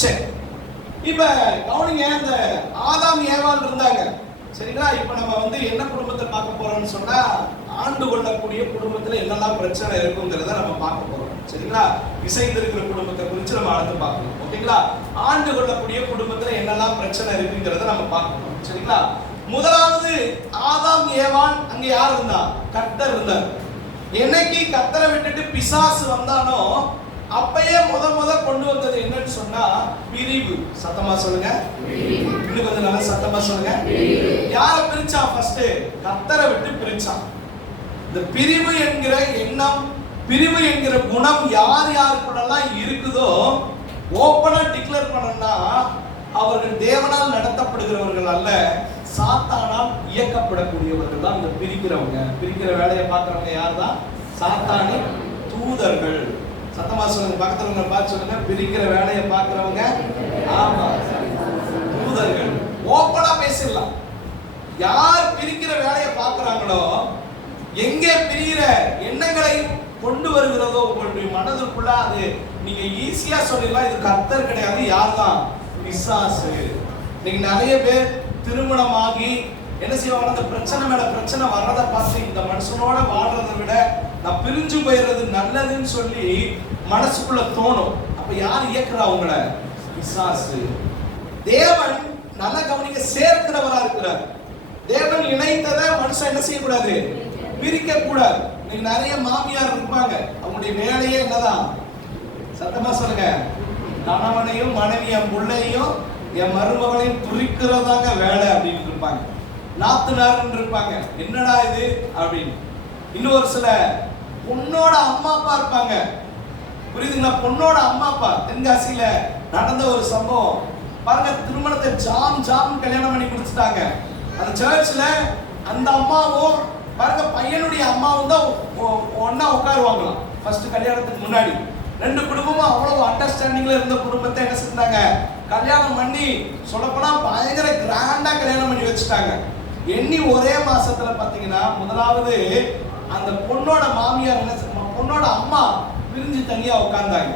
சரி, இப்ப கவனிங்க, இந்த ஆதாம் ஏவாள் இருந்தாங்க. சரிங்களா? இப்ப நம்ம என்ன குடும்பத்தை பார்க்க போறோம்னு சொன்னா, ஆண்டு கொள்ளக்கூடிய குடும்பத்துல என்னெல்லாம் பிரச்சனை இருக்குங்கிறத நம்ம பார்க்க போறோம். சரிங்களா? இசைந்து இருக்கிற குடும்பத்தை குறித்து நம்ம அடுத்து பார்க்கணும். ஓகேங்களா? ஆண்டு கொள்ளக்கூடிய குடும்பத்துல என்னெல்லாம் பிரச்சனை இருக்குங்கிறத நம்ம பார்க்கணும். சரிங்களா? முதலாவது ஆதாம் ஏவாள், அங்க யார் இருந்தா, கர்த்தர் இருந்தார். என்னைக்கு கர்த்தரை விட்டுட்டு பிசாசு வந்தானோ அப்பயே முத கொண்டு வந்தது என்னன்னு சொன்னா பிரிவு. சத்தமா சொல்லுங்க, இன்னும் கொஞ்சம் நல்லா சத்தமா சொல்லுங்க. யார பிரிச்சா, ஃபர்ஸ்ட் கர்த்தரை விட்டு பிரிச்சான். இந்த பிரிவு என்கிற எண்ணம், பிரிவு என்கிற குணம் யார் யாருக்குள்ளலாம் இருக்குதோ ஓப்பனா டிக்ளேர் பண்ணனா, அவர்கள் தேவனால் நடத்தப்படுகிறவர்கள் அல்ல, சாத்தானால் இயக்கப்படக்கூடியவர்கள் தான் இந்த பிரிக்கிறவங்க. பிரிக்கிற வேலையை பார்க்கறவங்க யார் தான், சாத்தானின் தூதர்கள். சத்தமா சொல்லுங்க, பக்கத்துல பார்த்து சொல்லுங்க, பிரிக்கிற வேலையை பார்க்கறவங்க ஆமா தூதர்கள். ஓப்பனா பேசிடலாம். யார் பிரிக்கிற வேலையை பார்க்கறாங்களோ, எங்கே பிரிகிற எண்ணங்களை கொண்டு வருகிறதோ உங்களுடைய மனதிற்குள்ள, அது நீங்க ஈஸியா சொல்லிடலாம், இது கர்த்தர் கிடையாது, யார் தான், பிசாசு. நீங்க நிறைய பேர் திருமணமாகி என்ன செய்வாங்க, அந்த பிரச்சனை மேல பிரச்சனை வர்றதை பார்த்து இந்த மனுஷனோட வாழ்றதை விட நான் பிரிஞ்சு போயிடுறது நல்லதுன்னு சொல்லி மனசுக்குள்ள தோணும். அப்ப யார் இயக்குறா உங்களை, பிசாசு. தேவன் நல்லா கவனிக்க, சேர்க்கிறவரா இருக்கிறார். தேவன் இணைத்ததை மனுஷன் என்ன செய்யக்கூடாது, பிரிக்க கூடாது. நீங்க நிறைய மாமியார் இருப்பாங்க, அவங்களுடைய வேலையே என்னதான், சத்தமா சொல்லுங்க, கணவனையும் மனைவியும் பிள்ளையும் என் மருமகளையும் துரிக்கிறதாங்க வேலை அப்படின்னு இருப்பாங்க. நாத்துனார் இருப்பாங்க, என்னடா இது அப்படின்னு. இன்னொரு சில பொண்ணோட அம்மா அப்பா இருப்பாங்க. புரியுதுங்களா? பொண்ணோட அம்மா அப்பா. தென்காசியில நடந்த ஒரு சம்பவம் பாருங்க. திருமணத்தை ஜாம் கல்யாணம் பண்ணி கொடுத்துட்டாங்க. அந்த சர்ச்ல அந்த அம்மாவும் பாருங்க பையனுடைய அம்மாவும் தான் ஒன்னா உட்காருவாங்களாம். ஃபர்ஸ்ட் கல்யாணத்துக்கு முன்னாடி 2 குடும்பமும் அவ்வளவு அண்டர்ஸ்டாண்டிங்ல இருந்த குடும்பத்தை என்ன செஞ்சாங்க, கல்யாணம் பண்ணி சொல்லப்போனா பயங்கர கிராண்டா கல்யாணம் பண்ணி வச்சுட்டாங்க. எண்ணி ஒரே மாசத்துல பாத்தீங்கன்னா, முதலாவது அந்த பொண்ணோட மாமியார் என்ன, பொண்ணோட அம்மா பிரிஞ்சு தனியா உட்கார்ந்தாங்க.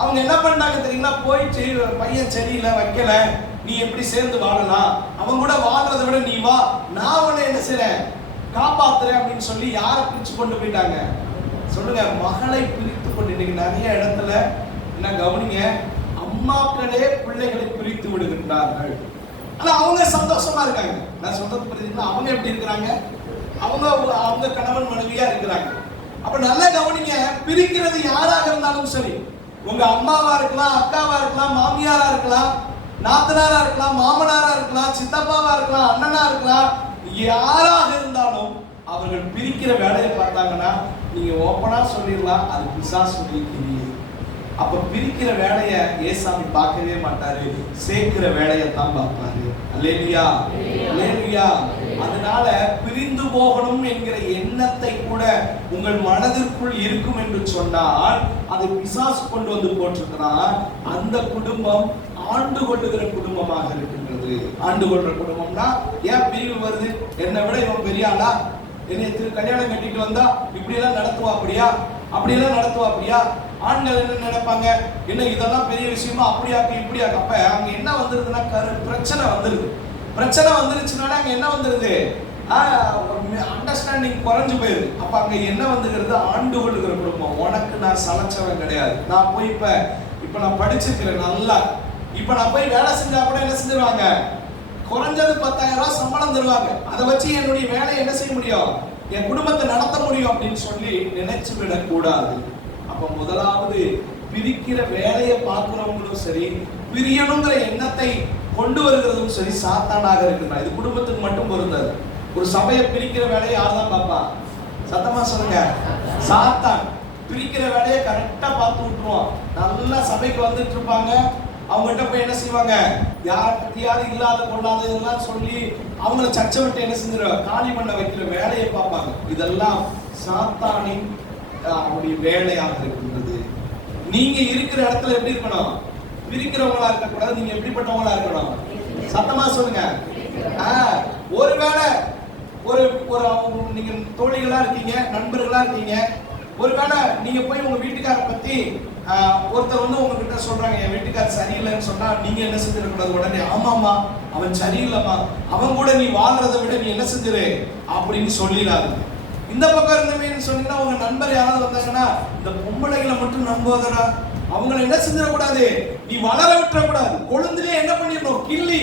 அவங்க என்ன பண்ணாங்க தெரியுங்களா, போயிட்டு பையன் சரியில்லை வைக்கல, நீ எப்படி சேர்ந்து வாழலாம், அவங்க கூட வாழ்றதை விட நீ வா, நான் உன்னை என்ன செய்றேன் காப்பாத்துறேன் அப்படின்னு சொல்லி யாரை பிரிச்சு கொண்டு போயிட்டாங்க சொல்லுங்க, மகளை பிரித்து கொண்டு. இன்னைக்கு நிறைய இடத்துல என்ன கவனிங்க, அம்மாக்களே பிள்ளைகளை பிரித்து விடுகின்றார்கள். ஆனா அவங்க சந்தோஷமா இருக்காங்க. நான் சொல்றது புரியுதுங்களா? அவங்க எப்படி இருக்கிறாங்க? அவங்க கணவன் மனைவியா இருக்கிறாங்க. அப்ப நல்ல கவனிங்க, பிரிக்கிறது யாராக இருந்தாலும் சரி, உங்க அம்மாவா இருக்கலாம், அக்காவா இருக்கலாம், மாமியாரா இருக்கலாம், நாத்தனாரா இருக்கலாம், மாமனாரா இருக்கலாம், சித்தப்பாவா இருக்கலாம், அண்ணனா இருக்கலாம், யாராக இருந்தாலும் அவர்கள் பிரிக்கிற வேலையை பார்த்தாங்கன்னா நீங்க ஓப்பனா சொல்லிடலாம், அது பிசாசுடைய கிரியை. அப்ப பிரிக்கிற வேலையை ஏசாமி பார்க்கவே மாட்டாரு, சேர்க்கிற வேலையை தான் பார்ப்பாரு. அல்லேலூயா, அல்லேலூயா. அதனால பிரிந்து போகணும் என்கிற எண்ணத்தை கூட உங்கள் மனதிற்குள் இருக்கும் என்று சொன்னால் அது பிசாசு கொண்டு வந்து போட்டிருக்கிறான். அந்த குடும்பம் ஆண்டு கொள்ளுகிற குடும்பமாக இருக்கின்றது. ஆண்டு கொள்ற குடும்பம்னா ஏன் பிரிவு வருது? என்னை விட இவன் பெரிய ஆளா, என்னை கல்யாணம் கட்டிட்டு வந்தா இப்படி எல்லாம் நடத்துவா அப்படியா, அப்படியெல்லாம் நடத்துவா அப்படியா? ஆண்கள் என்ன நினைப்பாங்க, என்ன இதெல்லாம் பெரிய விஷயமா, அப்படியாக்கு இப்படியாக்கு. அப்ப அங்க என்ன வந்துருதுன்னா பிரச்சனை வந்துருது. பிரச்சனை வந்துருச்சுனால அங்க என்ன வந்துருது? அண்டர்ஸ்டாண்டிங் குறைஞ்சு போயிருது. அப்ப அங்க என்ன வந்துருது? ஆண்டு கொள்ளுகிற குடும்பம். உனக்கு நான் சலைச்சவன் கிடையாது. நான் போய் இப்ப நான் படிச்சிருக்கிறேன் நல்லா, இப்ப நான் போய் வேலை செஞ்சா கூட என்ன செஞ்சிருவாங்க? குறைஞ்சது 10,000 ரூபாய் சம்பளம் தருவாங்க. அதை வச்சு என்னுடைய வேலையை என்ன செய்ய முடியும்? என் குடும்பத்தை நடத்த முடியும் அப்படின்னு சொல்லி நினைச்சு விடக் கூடாது. அப்ப முதலாவது பிரிக்கிற வேலையை பார்க்கிறவங்களும் சரி, பிரியணுங்கிற எண்ணத்தை கொண்டு வருகிறதும் சரி சாத்தானாக இருக்கிறார். இது குடும்பத்துக்கு மட்டும் பொருந்தாது. ஒரு சபையை பிரிக்கிற வேலையை யார் தான் பார்ப்பா? சத்தமா சொல்லுங்க, சாத்தான். பிரிக்கிற வேலையை கரெக்டா பார்த்து விட்டுருவான். நல்லா சபைக்கு வந்துட்டு இருப்பாங்க, அவங்ககிட்ட போய் என்ன செய்வாங்க? யார் பத்தியாவது இல்லாத கொள்ளாத இதெல்லாம் சொல்லி அவங்கள சர்ச்சை விட்டு என்ன செஞ்சிருவாங்க? காலி பண்ண வைக்கிற வேலையை பார்ப்பாங்க. இதெல்லாம் சாத்தானின் அவருடைய வேலையாக இருக்கின்றது. நீங்க இருக்கிற இடத்துல எப்படி இருக்கணும்? பிரிக்கிறவங்களா இருக்கக்கூடாது. நீங்க எப்படிப்பட்டவங்களா இருக்கணும்? சத்தமா சொல்லுங்க. ஒருவேளை ஒரு நீங்க தோழிகளா இருக்கீங்க, நண்பர்களா இருக்கீங்க, ஒருவேளை நீங்க போய் உங்க வீட்டுக்கார பத்தி ஒருத்தர் வந்து உங்ககிட்ட சொல்றாங்க, என் வீட்டுக்காரர் சரியில்லைன்னு சொன்னா நீங்க என்ன செஞ்சிடக்கூடாது? உடனே ஆமாமா அவன் சரியில்லைமா, அவன் கூட நீ வாழ்றதை விட நீ என்ன செஞ்சிரு அப்படின்னு சொல்லிடாது. இந்த பக்கம் இருந்தவன்னு சொன்னீங்கன்னா உங்க நண்பர் யாராவது வந்தாங்கன்னா, இந்த பொம்பளைகளை மட்டும் நம்பாதடா, அவங்களை என்ன செஞ்சிடக்கூடாது, நீ வளர விட்டுறக்கூடாது, கொழுந்துலே என்ன பண்ணிடணும், கிள்ளி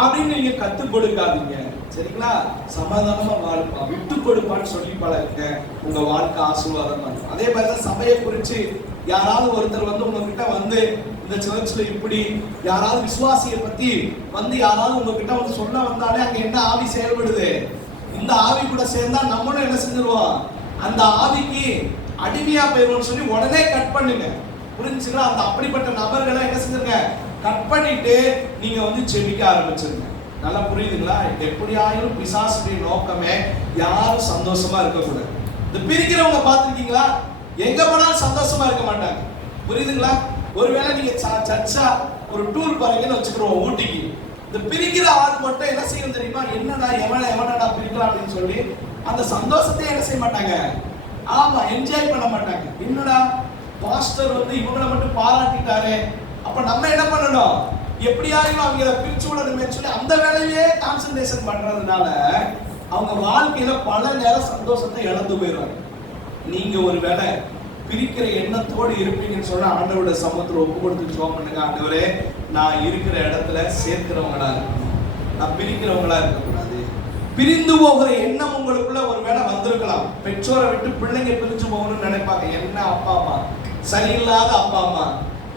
அப்படின்னு நீங்க கத்து கொடுக்காதீங்க. சரிங்களா? சமாதானமா வாழ்ப்பா, விட்டு கொடுப்பான்னு சொல்லி பழகுங்க. உங்க வாழ்க்கை ஆசீர்வாதமா இருக்கும். அதே மாதிரிதான் சபையை குறிச்சு யாராவது ஒருத்தர் வந்து உங்ககிட்ட வந்து இந்த சர்ச்ல இப்படி யாராவது விசுவாசியை பத்தி வந்து யாராவது உங்ககிட்ட வந்து சொல்ல வந்தாலே அங்க என்ன ஆவி செயல்படுது? இந்த ஆவி கூட சேர்ந்தா நம்மளும் என்ன செஞ்சிருவோம்? அந்த ஆவிக்கு அடிமையா போயிருவோம்னு சொல்லி உடனே கட் பண்ணுங்க. புரிஞ்சுங்களா? அந்த அப்படிப்பட்ட நபர்களை என்ன செஞ்சிருங்க? கட் பண்ணிட்டு நீங்க வந்து செபிக்க ஆரம்பிச்சிருங்க. நல்லா புரியுதுங்களா? எப்படி ஆயிரும் பிசாசுடைய நோக்கமே யாரும் சந்தோஷமா இருக்கக்கூடாது. இந்த பிரிக்கிறவங்க பார்த்துருக்கீங்களா? எங்க போனாலும் சந்தோஷமா இருக்க மாட்டாங்க. புரியுதுங்களா? ஒருவேளை நீங்க சர்ச்சா ஒரு டூர் போறீங்கன்னு வச்சுக்கிறோம் ஊட்டிக்கு, இந்த பிரிக்கிற ஆள் மட்டும் என்ன செய்யும் தெரியுமா? என்னடா எவனடா பிரிக்கலாம் அப்படின்னு சொல்லி அந்த சந்தோஷத்தை என்ன செய்ய மாட்டாங்க? ஆமா, என்ஜாய் பண்ண மாட்டாங்க. என்னடா பாஸ்டர் வந்து இவங்களை மட்டும் பாராட்டிட்டாரு, அப்ப நம்ம என்ன பண்ணணும்? எப்படியாயும் அவங்கள பிரிச்சு விடணுமே சொல்லி அந்த வேலையே கான்சன்ட்ரேஷன் பண்றதுனால அவங்க வாழ்க்கையில பல நேரம் சந்தோஷத்தை இழந்து போயிடுவாங்க. நீங்க ஒரு வேலை பிரிக்கிற எண்ணத்தோடு இருப்பீங்கன்னு சொன்னா ஆண்டவரோட சமூகத்துல ஒப்பு கொடுத்து ஜெபம் பண்ணுங்க. ஆண்டவரே, நான் இருக்கிற இடத்துல சேர்க்கிறவங்களா இருக்கணும், நான் பிரிக்கிறவங்களா இருக்கக்கூடாது. பிரிந்து போகிற எண்ணம் உங்களுக்குள்ள ஒரு வேலை வந்திருக்கலாம். பெற்றோரை விட்டு பிள்ளைங்க பிரிஞ்சு போகணும்னு நினைப்பாங்க. என்ன அப்பா அம்மா சரியில்லாத அப்பா அம்மா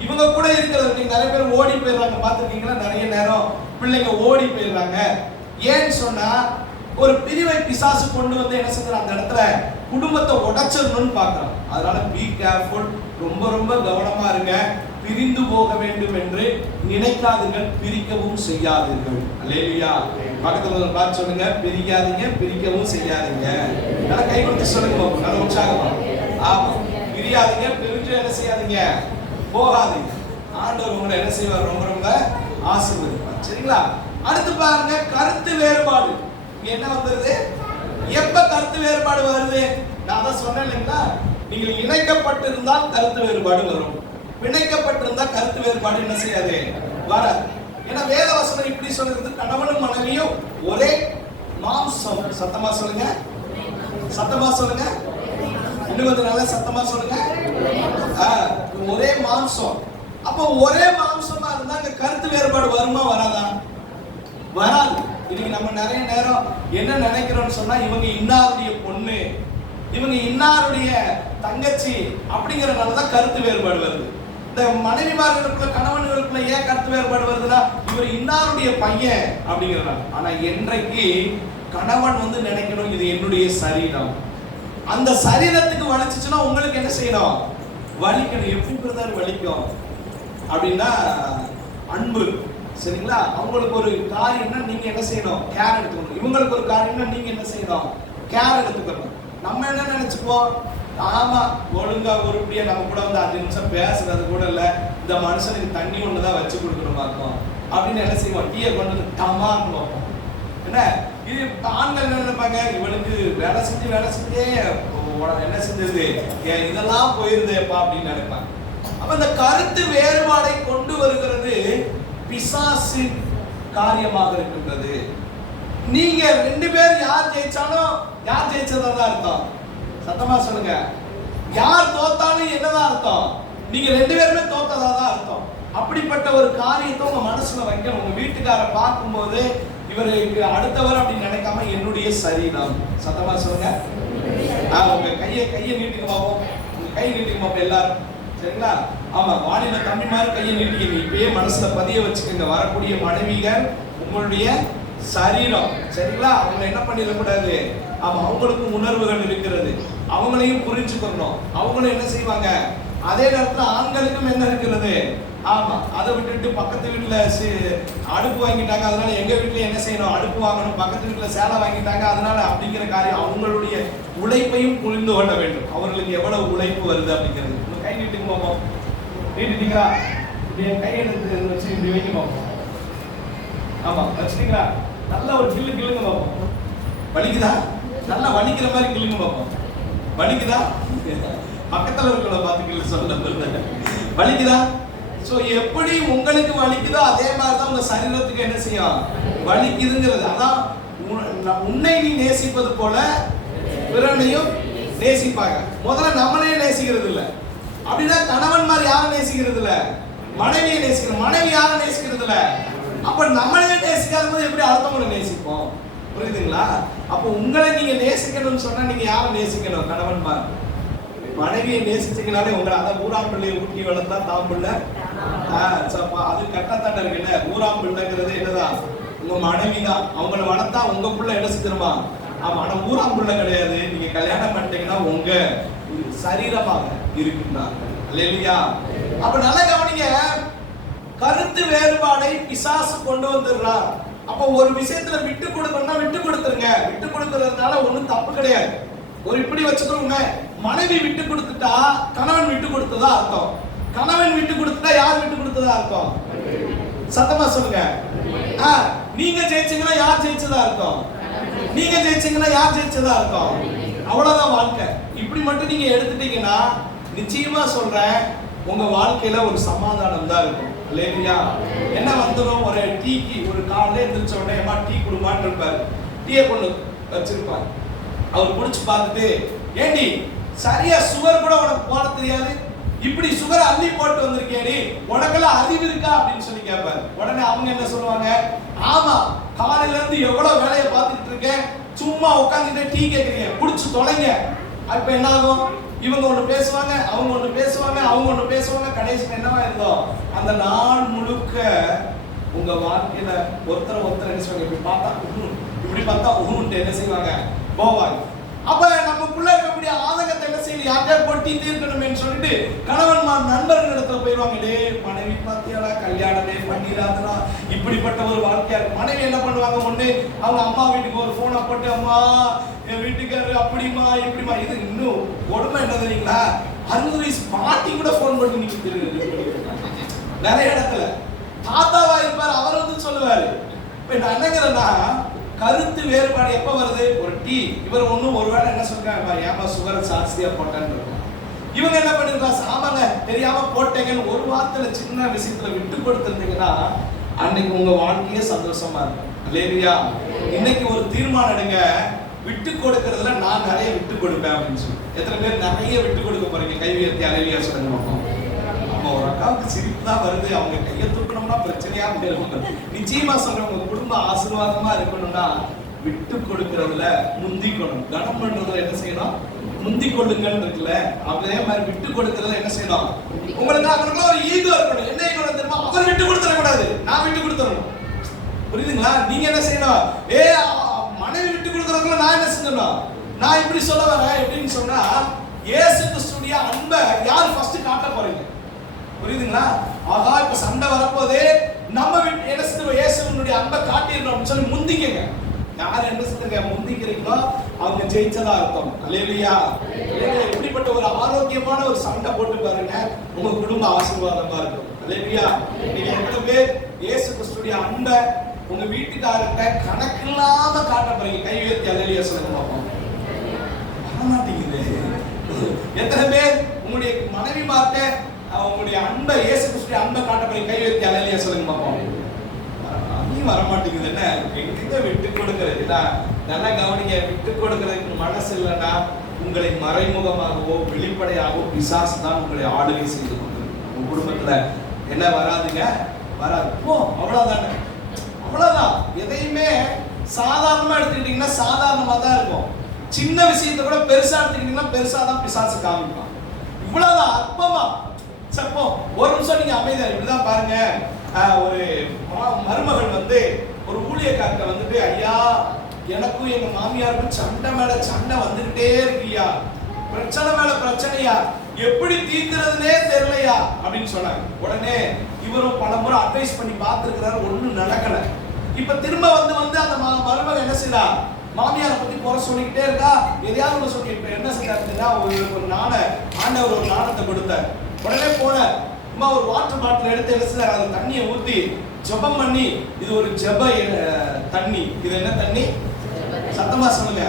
இவங்க கூட இருக்கிறது. நீங்க நிறைய பேர் ஓடி போயிடுறாங்க, பார்த்துருக்கீங்களா? நிறைய நேரம் பிள்ளைங்க ஓடி போயிடுறாங்க. ஏன்னு சொன்னா ஒரு பிரிவை பிசாசு கொண்டு வந்து என்ன செஞ்சார்? அந்த இடத்துல குடும்பத்தை உடைச்சிடணும்னு பார்க்கறான். அதனால பி கேர்ஃபுல், ரொம்ப ரொம்ப கவனமா இருங்க. பிரிந்து போக வேண்டும் என்று நினைக்காதீர்கள், பிரிக்கவும் செய்யாதீர்கள். அல்லேலூயா. பக்கத்துல பார்த்து சொல்லுங்க, பிரிக்காதீங்க, பிரிக்கவும் செய்யாதீங்க. நல்லா கை கொடுத்து சொல்லுங்க, நல்ல உற்சாகமா. ஆமா, பிரியாதீங்க, பிரிஞ்சு என்ன செய்யாதீங்க, போகாதீங்க. ஆண்டவர் உங்களை என்ன செய்வார்? ரொம்ப ரொம்ப ஆசீர்வதிப்பார். சரிங்களா? அடுத்து பாருங்க, கருத்து வேறுபாடு. இங்க என்ன வந்துருது? எப்ப கருத்து வேறுபாடு வருது? நான் தான் சொன்னேன் இல்லைங்களா? நீங்கள் இணைக்கப்பட்டிருந்தால் கருத்து வேறுபாடு வரும், பிணைக்கப்பட்டிருந்தா கருத்து வேறுபாடு என்ன செய்யாது? வராது. ஏன்னா வேத வசனம் இப்படி சொல்றது, கணவனும் மனைவியும் ஒரே மாம்சம். சத்தமா சொல்லுங்க, சத்தமா சொல்லுங்க, இன்னும் கொஞ்சம் நல்லா சத்தமா சொல்லுங்க. ஒரே மாம்சம். அப்போ ஒரே மாம்சமா இருந்தா அங்க கருத்து வேறுபாடு வருமா வராதா? வராது. இன்னைக்கு நம்ம நிறைய நேரம் என்ன நினைக்கிறோம்னு சொன்னா, இவங்க இன்னாருடைய பொண்ணு, இவங்க இன்னாருடைய தங்கச்சி அப்படிங்கறதுனால தான் கருத்து வேறுபாடு வருது. இந்த மனைவிமார்களுக்குள்ள கணவன்களுக்குள்ள ஏன் கருத்து வேறுபாடு வருதுன்னா, இவர் இன்னாருடைய பையன் அப்படிங்கிறனால. ஆனா என்றைக்கு கணவன் வந்து நினைக்கணும், இது என்னுடைய சரீரம், அந்த சரீரத்துக்கு வலிச்சுச்சுன்னா உங்களுக்கு என்ன செய்யணும், வலிக்கணும். எப்படி பிரதர் வலிக்கும் அப்படின்னா, அன்பு, சரிங்களா? அவங்களுக்கு ஒரு காரியம்னா நீங்க என்ன செய்யணும், கேர் எடுத்துக்கணும். இவங்களுக்கு ஒரு காரியம்னா நீங்க என்ன செய்யணும், கேர் எடுத்துக்கணும். நம்ம என்ன நினைச்சுப்போம், ஆமா ஒழுங்கா உருப்படியா நம்ம கூட வந்து 5 நிமிஷம் பேசுறது கூட இல்ல, இந்த மனுஷனுக்கு தண்ணி ஒண்ணுதான் வச்சு கொடுக்கணுமா இருக்கும் அப்படின்னு என்ன செய்வோம், டீயை கொண்டு வந்து டமான்னு வைப்போம். என்ன இது ஆண்கள் என்ன நினைப்பாங்க, இவனுக்கு வேலை செஞ்சே என்ன செஞ்சது, இதெல்லாம் போயிருதேப்பா அப்படின்னு நினைப்பாங்க. அப்ப இந்த கருத்து வேறுபாடை கொண்டு வருகிறது பிசாசு காரியமாக இருக்கின்றது. நீங்க 2 பேர் யார் ஜெயிச்சாலும் யார் ஜெயிச்சதா தான் அர்த்தம். சத்தமா சொல்லுங்க. யார் தோத்தாலும் என்னதான் அர்த்தம், நீங்க 2 பேருமே தோத்ததா தான் அர்த்தம். அப்படிப்பட்ட ஒரு காரியத்தை உங்க மனசுல வைக்கணும். உங்க வீட்டுக்கார பார்க்கும்போது இவருக்கு அடுத்தவர் அப்படின்னு நினைக்காம என்னுடைய சரீரம். சத்தமா சொல்லுங்க. உங்க கையை நீட்டுங்க பாப்போம். உங்க கை நீட்டுங்க பாப்போம் எல்லாரும், சரிங்களா? ஆமா, வாணியில தம்பி மாதிரி கையை நீட்டிங்க. இப்பயே மனசுல பதிய வச்சுக்கோங்க. வரக்கூடிய மனைவிகள் உங்களுடைய சரீரம், சரிங்களா? அவங்க என்ன பண்ணிடக்கூடாது, ஆமா, அவங்களுக்கும் உணர்வுகள் இருக்கிறது, அவங்களையும் புரிஞ்சுக்கணும். அவங்களும் என்ன செய்வாங்க, அதே நேரத்துல ஆண்களுக்கும் என்ன இருக்கிறது, ஆமா, அதை விட்டுட்டு பக்கத்து வீட்டுல அடுப்பு வாங்கிட்டாங்க, அதனால எங்க வீட்டுல என்ன செய்யணும், அடுப்பு வாங்கணும், பக்கத்து வீட்டுல சேலை வாங்கிட்டாங்க அதனால அப்படிங்கிற காரியம். அவங்களுடைய உழைப்பையும் புரிந்து கொள்ள வேண்டும், அவர்களுக்கு எவ்வளவு உழைப்பு வருது அப்படிங்கிறது. கை நீட்டுக்கு பார்ப்போம். நீட்டுட்டீங்களா? கை எடுத்து வச்சு இப்படி வைக்க பார்ப்போம். ஆமா, வச்சுட்டீங்களா? நல்லா ஒரு கிள்ளுங்க பார்ப்போம். வலிக்குதா? நல்லா வலிக்கிற மாதிரி கிள்ளுங்க பார்ப்போம். வலிக்குதா? பக்கத்துல இருக்கிற பார்த்து கிள்ளு சொல்ல. வலிக்குதா? சோ எப்படி உங்களுக்கு வலிக்குதோ அதே மாதிரி தான் உங்க சரீரத்துக்கு என்ன செய்யும், வலிக்குதுங்கிறது. அதான் உன்னை நீ நேசிப்பது போல பிறனையும் நேசிப்பாங்க. முதல்ல நம்மளே நேசிக்கிறது இல்ல அப்படின்னா, கணவன் மாதிரி யாரும் நேசிக்கிறது இல்ல, மனைவியை நேசிக்கணும். மனைவி யாரும் நேசிக்கிறது இல்ல, அப்ப நம்மளே நேசிக்காத போது எப்படி அடுத்தவங்களை நேசிப்போம்? புரியுதுங்களா? அப்ப உங்களை நீங்க நேசிக்கணும்னு சொன்னா நீங்க யாரை நேசிக்கணும், கணவன் மாதிரி. மனைவியை நேசிச்சீங்கனாலே உங்களை அதான் ஊராம் பிள்ளையை ஊட்டி வளர்த்தா தாம்பிள்ள அது கட்டத்தாட்ட இருக்குல்ல. ஊராம் பிள்ளைங்கிறது என்னதான், உங்க மனைவி தான். அவங்களை வளர்த்தா உங்க பிள்ளை என்ன செஞ்சிருமா. ஆமா, ஆனா ஊராம் பிள்ளை கிடையாது. நீங்க கல்யாணம் பண்ணிட்டீங்கன்னா உங்க சரீரமாக இருக்கின்றார்கள். அல்லேலூயா. அப்ப நல்லா கவனிங்க, கருத்து வேறுபாடை பிசாசு கொண்டு வந்துடுறார். அப்ப ஒரு விஷயத்துல விட்டு கொடுக்கணும்னா விட்டு கொடுத்துருங்க. விட்டு கொடுக்கறதுனால ஒண்ணும் தப்பு கிடையாது. ஒரு இப்படி வச்சுக்கோங்க, மனைவி விட்டு கொடுத்துட்டா கணவன் விட்டு கொடுத்ததா அர்த்தம். கணவன் விட்டு கொடுத்துட்டா யார் விட்டு கொடுத்ததா அர்த்தம்? சத்தமா சொல்லுங்க. நீங்க ஜெயிச்சீங்கன்னா யார் ஜெயிச்சதா அர்த்தம்? நீங்க ஜெயிச்சீங்கன்னா யார் ஜெயிச்சதா அர்த்தம்? அவ்வளவுதான் வாழ்க்கை. இப்படி மட்டும் நீங்க எடுத்துட்டீங்கன்னா நிச்சயமா சொல்றேன், உங்க வாழ்க்கையில ஒரு சமாதானம் தான் இருக்கும். இல்லையா? என்ன வந்துடும், ஒரு டீக்கு ஒரு காலையில எந்திரிச்ச உடனே அம்மா டீ குடுமான்னு இருப்பாரு. டீயை கொண்டு வச்சிருப்பாரு. அவர் குடிச்சு பார்த்துட்டு, ஏண்டி சரியா சுகர் கூட உனக்கு போட தெரியாது, இப்படி சுகர் அள்ளி போட்டு வந்திருக்கேடி, உனக்கெல்லாம் அறிவு இருக்கா அப்படின்னு சொல்லி கேட்பாரு. உடனே அவங்க என்ன சொல்லுவாங்க, ஆமா காலையில இருந்து எவ்வளவு வேலையை பார்த்துட்டு இருக்கேன், சும்மா உட்காந்துட்டு டீ கேட்குறீங்க, குடிச்சு தொலைங்க. அப்ப என்ன ஆகும், இவங்க ஒண்ணு பேசுவாங்க, அவங்க ஒண்ணு பேசுவாங்க, அவங்க ஒண்ணு பேசுவாங்க. கடைசியில் என்னவா இருந்தோம், அந்த நாள் முழுக்க உங்க வாழ்க்கையில ஒருத்தர் என்ன செய்வாங்க, இப்படி பார்த்தா இப்படி பார்த்தா என்ன செய்வாங்க, போவாங்க. அப்ப நம்ம பிள்ளை இருக்கக்கூடிய ஆதங்கத்தை என்ன செய்யணும், யார்கிட்ட கொட்டி தீர்க்கணுமே சொல்லிட்டு கணவன்மார் நண்பர்கள் இடத்துல போயிடுவாங்க. டே மனைவி பாத்தியாடா, கல்யாணமே பண்ணிடாதா, இப்படிப்பட்ட ஒரு வாழ்க்கையா இருக்கு. மனைவி என்ன பண்ணுவாங்க, ஒண்ணு அவங்க அம்மா வீட்டுக்கு ஒரு போனை போட்டு, அம்மா என் வீட்டுக்காரரு அப்படிமா இப்படிமா. இது இன்னும் உடம்பு என்ன தெரியுங்களா, 60 வயசு பாட்டி கூட போன் பண்ணி நீங்க நிறைய இடத்துல தாத்தாவா இருப்பாரு, அவர் வந்து சொல்லுவாரு. இப்ப நான் என்னங்கிறேன்னா, கருத்து வேறுபாடு எப்ப வருது, ஒரு டீ இவர் ஒண்ணும் ஒருவேளை என்ன சொல்றாங்க, ஏமா சுகர் ஜாஸ்தியா போட்டேன்னு. இவங்க என்ன பண்ணிருக்காங்க, ஆமாங்க தெரியாம போட்டேங்கன்னு ஒரு வார்த்தையில சின்ன விஷயத்துல விட்டு கொடுத்துருந்தீங்கன்னா அன்னைக்கு உங்க வாழ்க்கையே சந்தோஷமா இருக்கும். இல்லையா? இன்னைக்கு ஒரு தீர்மானம் எடுங்க, விட்டு கொடுக்கறதுல நான் நிறைய விட்டு கொடுப்பேன் அப்படின்னு சொல்லி. எத்தனை பேர் நிறைய விட்டு கொடுக்க போறீங்க? கை உயர்த்தி அலையிலியா சொல்லுங்க பார்ப்போம். நம்ம ஒரு அக்காவுக்கு சிரிப்பு தான் வருது, அவங்க கையை தூக்கணும் போனோம்னா பிரச்சனையா போயிடும். நிச்சயமா சொல்றேன், உங்க குடும்பம் ஆசீர்வாதமா இருக்கணும்னா விட்டு கொடுக்கறதுல முந்திக்கணும். கனம் பண்றதுல என்ன செய்யணும்? முந்தி கொள்ளுங்கள் இருக்குல்ல, அதே மாதிரி விட்டு கொடுக்கறதுல என்ன செய்யணும்? உங்களுக்கு அவங்களுக்குள்ள ஒரு ஈகோ இருக்கணும். என்ன ஈகோ தெரியுமா? அவர் விட்டு கொடுத்துட கூடாது, நான் விட்டு கொடுத்துடணும். புரியுதுங்களா? நீங்க என்ன செய்யணும்? மனைவி விட்டு கொடுக்கறதுக்குள்ள நான் என்ன செஞ்சணும்? நான் இப்படி சொல்ல வரேன் எப்படின்னு சொன்னா, இயேசு கிறிஸ்துவின் அன்பை யார் ஃபர்ஸ்ட் காட்ட போறீங்க? புரியுதுங்களா? ஆகா இப்ப சண்டை வரப்போதே நம்ம என்ன செய்யணும்? இயேசுவினுடைய அன்பை காட்டிடணும் சொல்லி முந்திக்கங்க. யார் என்ன சொல்லுங்க முந்திக்கிறீங்களோ அவங்க ஜெயிச்சதா அர்த்தம். அல்லேலூயா. எப்படிப்பட்ட ஒரு ஆரோக்கியமான ஒரு சண்டை போட்டு பாருங்க, உங்க குடும்ப ஆசீர்வாதமா இருக்கும். அல்லேலூயா. நீங்க எத்தனை பேர் இயேசு கிறிஸ்துவின் அன்பை உங்க வீட்டுக்காரர்கிட்ட கணக்கில்லாம காட்ட போறீங்க? கை உயர்த்தி அல்லேலூயா சொல்லுங்க பாப்போம். வரமாட்டீங்குது. எத்தனை பேர் உங்களுடைய மனைவி பார்க்க உங்களுடைய அன்பை இயேசு கிறிஸ்துவின் அன்பை காட்ட போறீங்க? கை உயர்த்தி அல்லேலூயா சொல்லுங்க பாப்போம். வரமாட்டேங்குது. என்ன எங்க விட்டு கொடுக்கிறது? நல்லா கவனிங்க, விட்டு கொடுக்கிறதுக்கு மனசு இல்லைன்னா உங்களை மறைமுகமாகவோ வெளிப்படையாகவோ பிசாசு தான் உங்களை ஆளுகை செய்து கொண்டிருக்கும். உங்க குடும்பத்துல என்ன வராதுங்க, வராது. அவ்வளவுதானே, அவ்வளவுதான். எதையுமே சாதாரணமா எடுத்துக்கிட்டீங்கன்னா சாதாரணமா தான் இருக்கும். சின்ன விஷயத்தை கூட பெருசா எடுத்துக்கிட்டீங்கன்னா பெருசா தான் பிசாசு காமிப்பான். இவ்வளவுதான் அற்பமா. சப்போ ஒரு நிமிஷம் நீங்க அமைதியா இப்படிதான் பாருங்க. ஒரு மருமகள் வந்து ஒரு ஊழியக்காரத்தை வந்துட்டு, ஐயா எனக்கும் எங்க மாமியாருக்கும் சண்டை மேல சண்டை வந்துகிட்டே இருக்கியா, பிரச்சனை மேல பிரச்சனையா, எப்படி தீர்க்கிறதுனே தெரியலையா அப்படின்னு சொன்னாங்க. உடனே இவரும் பல முறை அட்வைஸ் பண்ணி பார்த்துருக்கிறாரு, ஒன்னும் நடக்கல. இப்ப திரும்ப வந்து அந்த மருமகள் என்ன செய்யறா, மாமியாரை பத்தி குறை சொல்லிக்கிட்டே இருக்கா. எதையாவது ஒன்று சொல்லி இப்ப என்ன செய்யறாருன்னா, ஒரு நாணை ஆண்டவர் ஒரு நாணத்தை கொடுத்தார். உடனே போன ஒரு வாட்டர் பாட்டில் எடுத்து என்ன அதை தண்ணியை ஊத்தி ஜெபம் பண்ணி, இது ஒரு ஜெப தண்ணி. இது என்ன தண்ணி? சத்தமா சொல்லுங்க,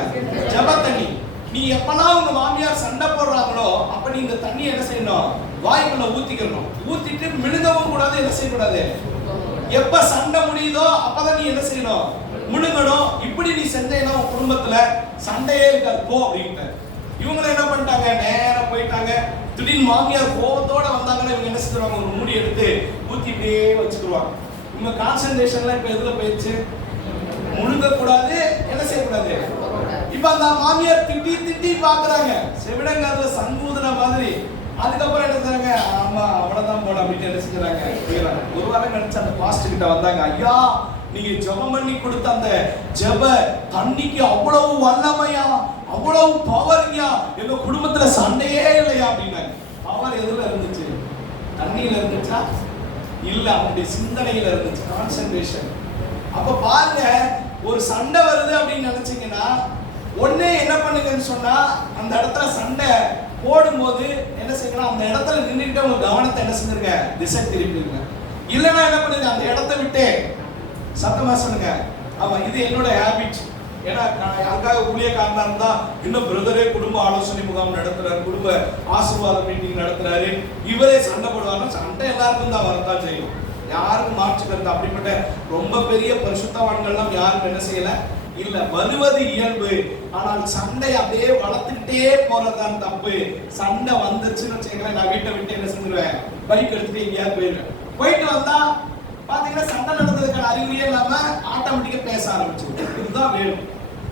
ஜெப தண்ணி. நீ எப்பெல்லாம் உங்க மாமியார் சண்டை போடுறாங்களோ அப்ப நீ இந்த தண்ணி என்ன செய்யணும்? வாய்க்குள்ள ஊத்திக்கணும். ஊத்திட்டு மிழுங்கவும் கூடாது, என்ன செய்யக்கூடாது. எப்ப சண்டை முடியுதோ அப்பதான் நீ என்ன செய்யணும்? முழுங்கணும். இப்படி நீ செஞ்சேன்னா உன் குடும்பத்துல சண்டையே இருக்காது போ அப்படின்ட்டு. இவங்க என்ன பண்ணிட்டாங்க, நேரம் போயிட்டாங்க. திடீர்னு மாமியார் கோபத்தோட வந்தாங்கன்னா இவங்க என்ன செஞ்சுருவாங்க, ஒரு மூடி எடுத்து ஊத்திட்டே வச்சுக்குவாங்க. இவங்க கான்சன்ட்ரேஷன்லாம் இப்ப எதுல போயிடுச்சு? முழுங்க கூடாது, என்ன செய்யக்கூடாது. இப்ப அந்த மாமியார் திட்டி திட்டி பாக்குறாங்க, செவிடங்காதுல சங்கூதுன மாதிரி. அதுக்கப்புறம் என்ன செய்றாங்க, ஆமா அவ்வளவுதான் போல அப்படின்னு என்ன செஞ்சுறாங்க. ஒரு வாரம் கழிச்சு அந்த பாஸ்டர் கிட்ட வந்தாங்க, ஐயா நீங்க ஜெபம் பண்ணி கொடுத்த அந்த ஜெப தண்ணிக்கு அவ்வளவு வல்லமையா, அவ்வளவு பவர்யா, எங்க குடும்பத்துல சண்டையே இல்லையா அப்படின்னாங்க. பவர் எதுல இருந்துச்சு? தண்ணியில இருந்துச்சா? இல்ல, அவங்களுடைய சிந்தனையில இருந்துச்சு, கான்சென்ட்ரேஷன். அப்ப பாருங்க, ஒரு சண்டை வருது அப்படின்னு நினைச்சீங்கன்னா ஒண்ணே என்ன பண்ணுங்கன்னு சொன்னா, அந்த இடத்துல சண்டை போடும்போது என்ன செய்யணும், அந்த இடத்துல நின்றுட்டு உங்க கவனத்தை என்ன செஞ்சிருங்க, திசை திருப்பிடுங்க. இல்லைன்னா என்ன பண்ணுங்க, அந்த இடத்த விட்டு சத்தமா சொல்லுங்க, ஆமா இது என்னோட ஹேபிட். ஏன்னா யாருக்காக ஊழியக்காரனா இருந்தா இன்னும் பிரதரே குடும்ப ஆலோசனை முகாம் நடத்துறாரு, குடும்ப ஆசீர்வாத மீட்டிங் நடத்துறாரு, இவரே சண்டை போடுவாருன்னா சண்டை எல்லாருக்கும் தான் வரத்தான் செய்யும். யாருக்கும் மாற்றுக்கிறது அப்படிப்பட்ட ரொம்ப பெரிய பரிசுத்தவான்கள்லாம் யாரும் என்ன செய்யல இல்ல. வருவது இயல்பு, ஆனால் சண்டை அப்படியே வளர்த்துக்கிட்டே போறதுதான் தப்பு. சண்டை வந்துருச்சுன்னு வச்சுக்கோங்களேன், நான் வீட்டை விட்டு என்ன செஞ்சிருவேன், பைக் எடுத்துட்டு எங்கேயாவது போயிடுவேன். போயிட்டு வந்தா பாத்தீங்கன்னா சண்டை நடந்ததுக்கான அறிகுறியே இல்லாம ஆட்டோமேட்டிக்கா பேச ஆரம்பிச்சு. இதுதான் வேணும்,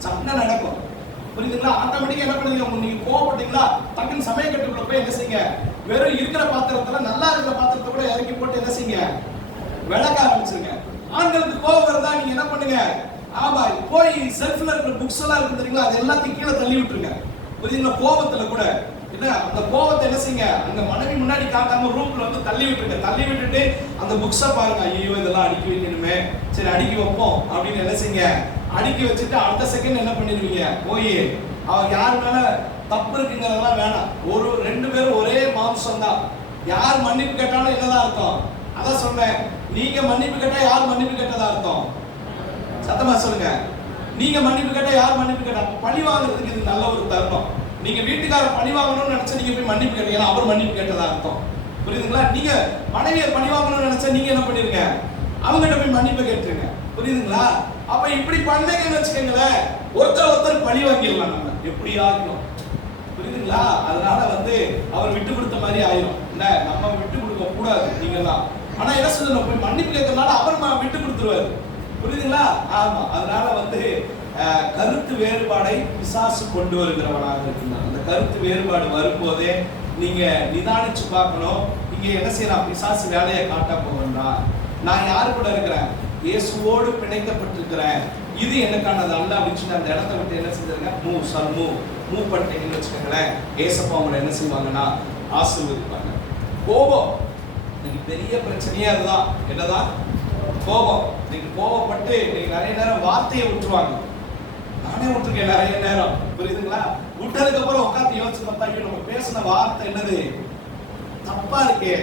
சண்டை நடக்கும். புரியுதுங்களா? ஆட்டோமேட்டிக்கா என்ன பண்ணுவீங்க, நீங்க கோவப்பட்டீங்களா டக்குன்னு சமயக்கட்டுக்குள்ள போய் என்ன செய்யுங்க, வெறும் இருக்கிற பாத்திரத்துல நல்லா இருக்கிற பாத்திரத்தை கூட இறக்கி போட்டு என்ன செய்யுங்க, விளக்க ஆரம்பிச்சுங்க. ஆண்களுக்கு கோவம் வருதா, நீங்க என்ன பண்ணுங்க, ஆமா போய் செல்ஃப்ல இருக்கிற புக்ஸ் எல்லாம் இருக்கு தெரியுங்களா, அது எல்லாத்தையும் கீழே தள்ளி விட்டுருங்க. புரியுதுங்களா? கோபத்துல கூட என்ன, அந்த கோபத்தை என்ன செய்யுங்க, அந்த மனைவி முன்னாடி காட்டாம ரூம்ல வந்து தள்ளி விட்டுருங்க. தள்ளி விட்டுட்டு அந்த புக்ஸை பாருங்க, ஐயோ இதெல்லாம் அடுக்கி வைக்கணுமே, சரி அடுக்கி வைப்போம் அப்படின்னு என்ன செய்யுங்க, அடுக்கி வச்சுட்டு அடுத்த செகண்ட் என்ன பண்ணிடுவீங்க, போய் அவங்க யாரு மேல தப்பு இருக்குங்கிறதெல்லாம் வேணாம். ஒரு ரெண்டு பேரும் ஒரே மாம்சம் தான், யார் மன்னிப்பு கேட்டாலும் என்னதான் அர்த்தம், அதான் சொன்னேன். நீங்க மன்னிப்பு கேட்டா யார் மன்னிப்பு கேட்டதா அர்த்தம், சத்தமா சொல்லுங்க. நீங்க மன்னிப்பு கேட்டா யார் மன்னிப்பு கேட்டா, பழி வாங்குறதுக்கு இது நல்ல ஒரு தருணம். நீங்க வீட்டுக்காரர் பழி வாங்கணும்னு நினைச்சா நீங்க போய் மன்னிப்பு கேட்டீங்கன்னா அவர் மன்னிப்பு கேட்டதா அர்த்தம். புரியுதுங்களா? நீங்க மனைவியை பழி வாங்கணும்னு நினைச்சா நீங்க என்ன பண்ணிருங்க, அவங்ககிட்ட போய் மன்னிப்பு கேட்டுருங்க. புரியுதுங்களா? அப்ப இப்படி பண்ணீங்கன்னு வச்சுக்கோங்களேன், ஒருத்தர் பழி வாங்கிடலாம் நம்ம எப்படியா இருக்கும். புரியுதுங்களா? அதனால அவர் விட்டு கொடுத்த மாதிரி ஆயிரும். என்ன, நம்ம விட்டு கொடுக்க கூடாது. நீங்கெல்லாம் ஆனா என்ன சொல்லணும், போய் மன்னிப்பு கேட்கறதுனால அவர் விட்டு கொடுத்துருவாரு. புரியுதுங்களா? ஆமா. அதனால கருத்து வேறுபாடை பிசாசு கொண்டு வருகிறவனாக இருக்கிறான். அந்த கருத்து வேறுபாடு வரும்போதே நீங்க நிதானிச்சு பார்க்கணும். இங்க என்ன செய்யலாம், பிசாசு வேலையை காட்ட போகணும்னா, நான் யாரு கூட இருக்கிறேன், இயேசுவோடு பிணைக்கப்பட்டிருக்கிறேன், இது எனக்கானது அல்ல அப்படின்னு சொல்லி அந்த இடத்த விட்டு என்ன செஞ்சிருங்க, மூவ் பண்ணிட்டீங்கன்னு வச்சுக்கோங்களேன். ஏசப்பா அவங்களை என்ன செய்வாங்கன்னா ஆசீர்வதிப்பாங்க. கோபம் இன்னைக்கு பெரிய பிரச்சனையே அதுதான். என்னதான்? கோபம். இன்னைக்கு கோபப்பட்டு இன்னைக்கு நிறைய நேரம் வார்த்தையை விட்டுருவாங்க. நானே விட்டுருக்கேன் நிறைய நேரம். புரியுதுங்களா? விட்டதுக்கு அப்புறம் உட்காந்து யோசிச்சு பார்த்தா நம்ம பேசின வார்த்தை என்னது தப்பா இருக்கே,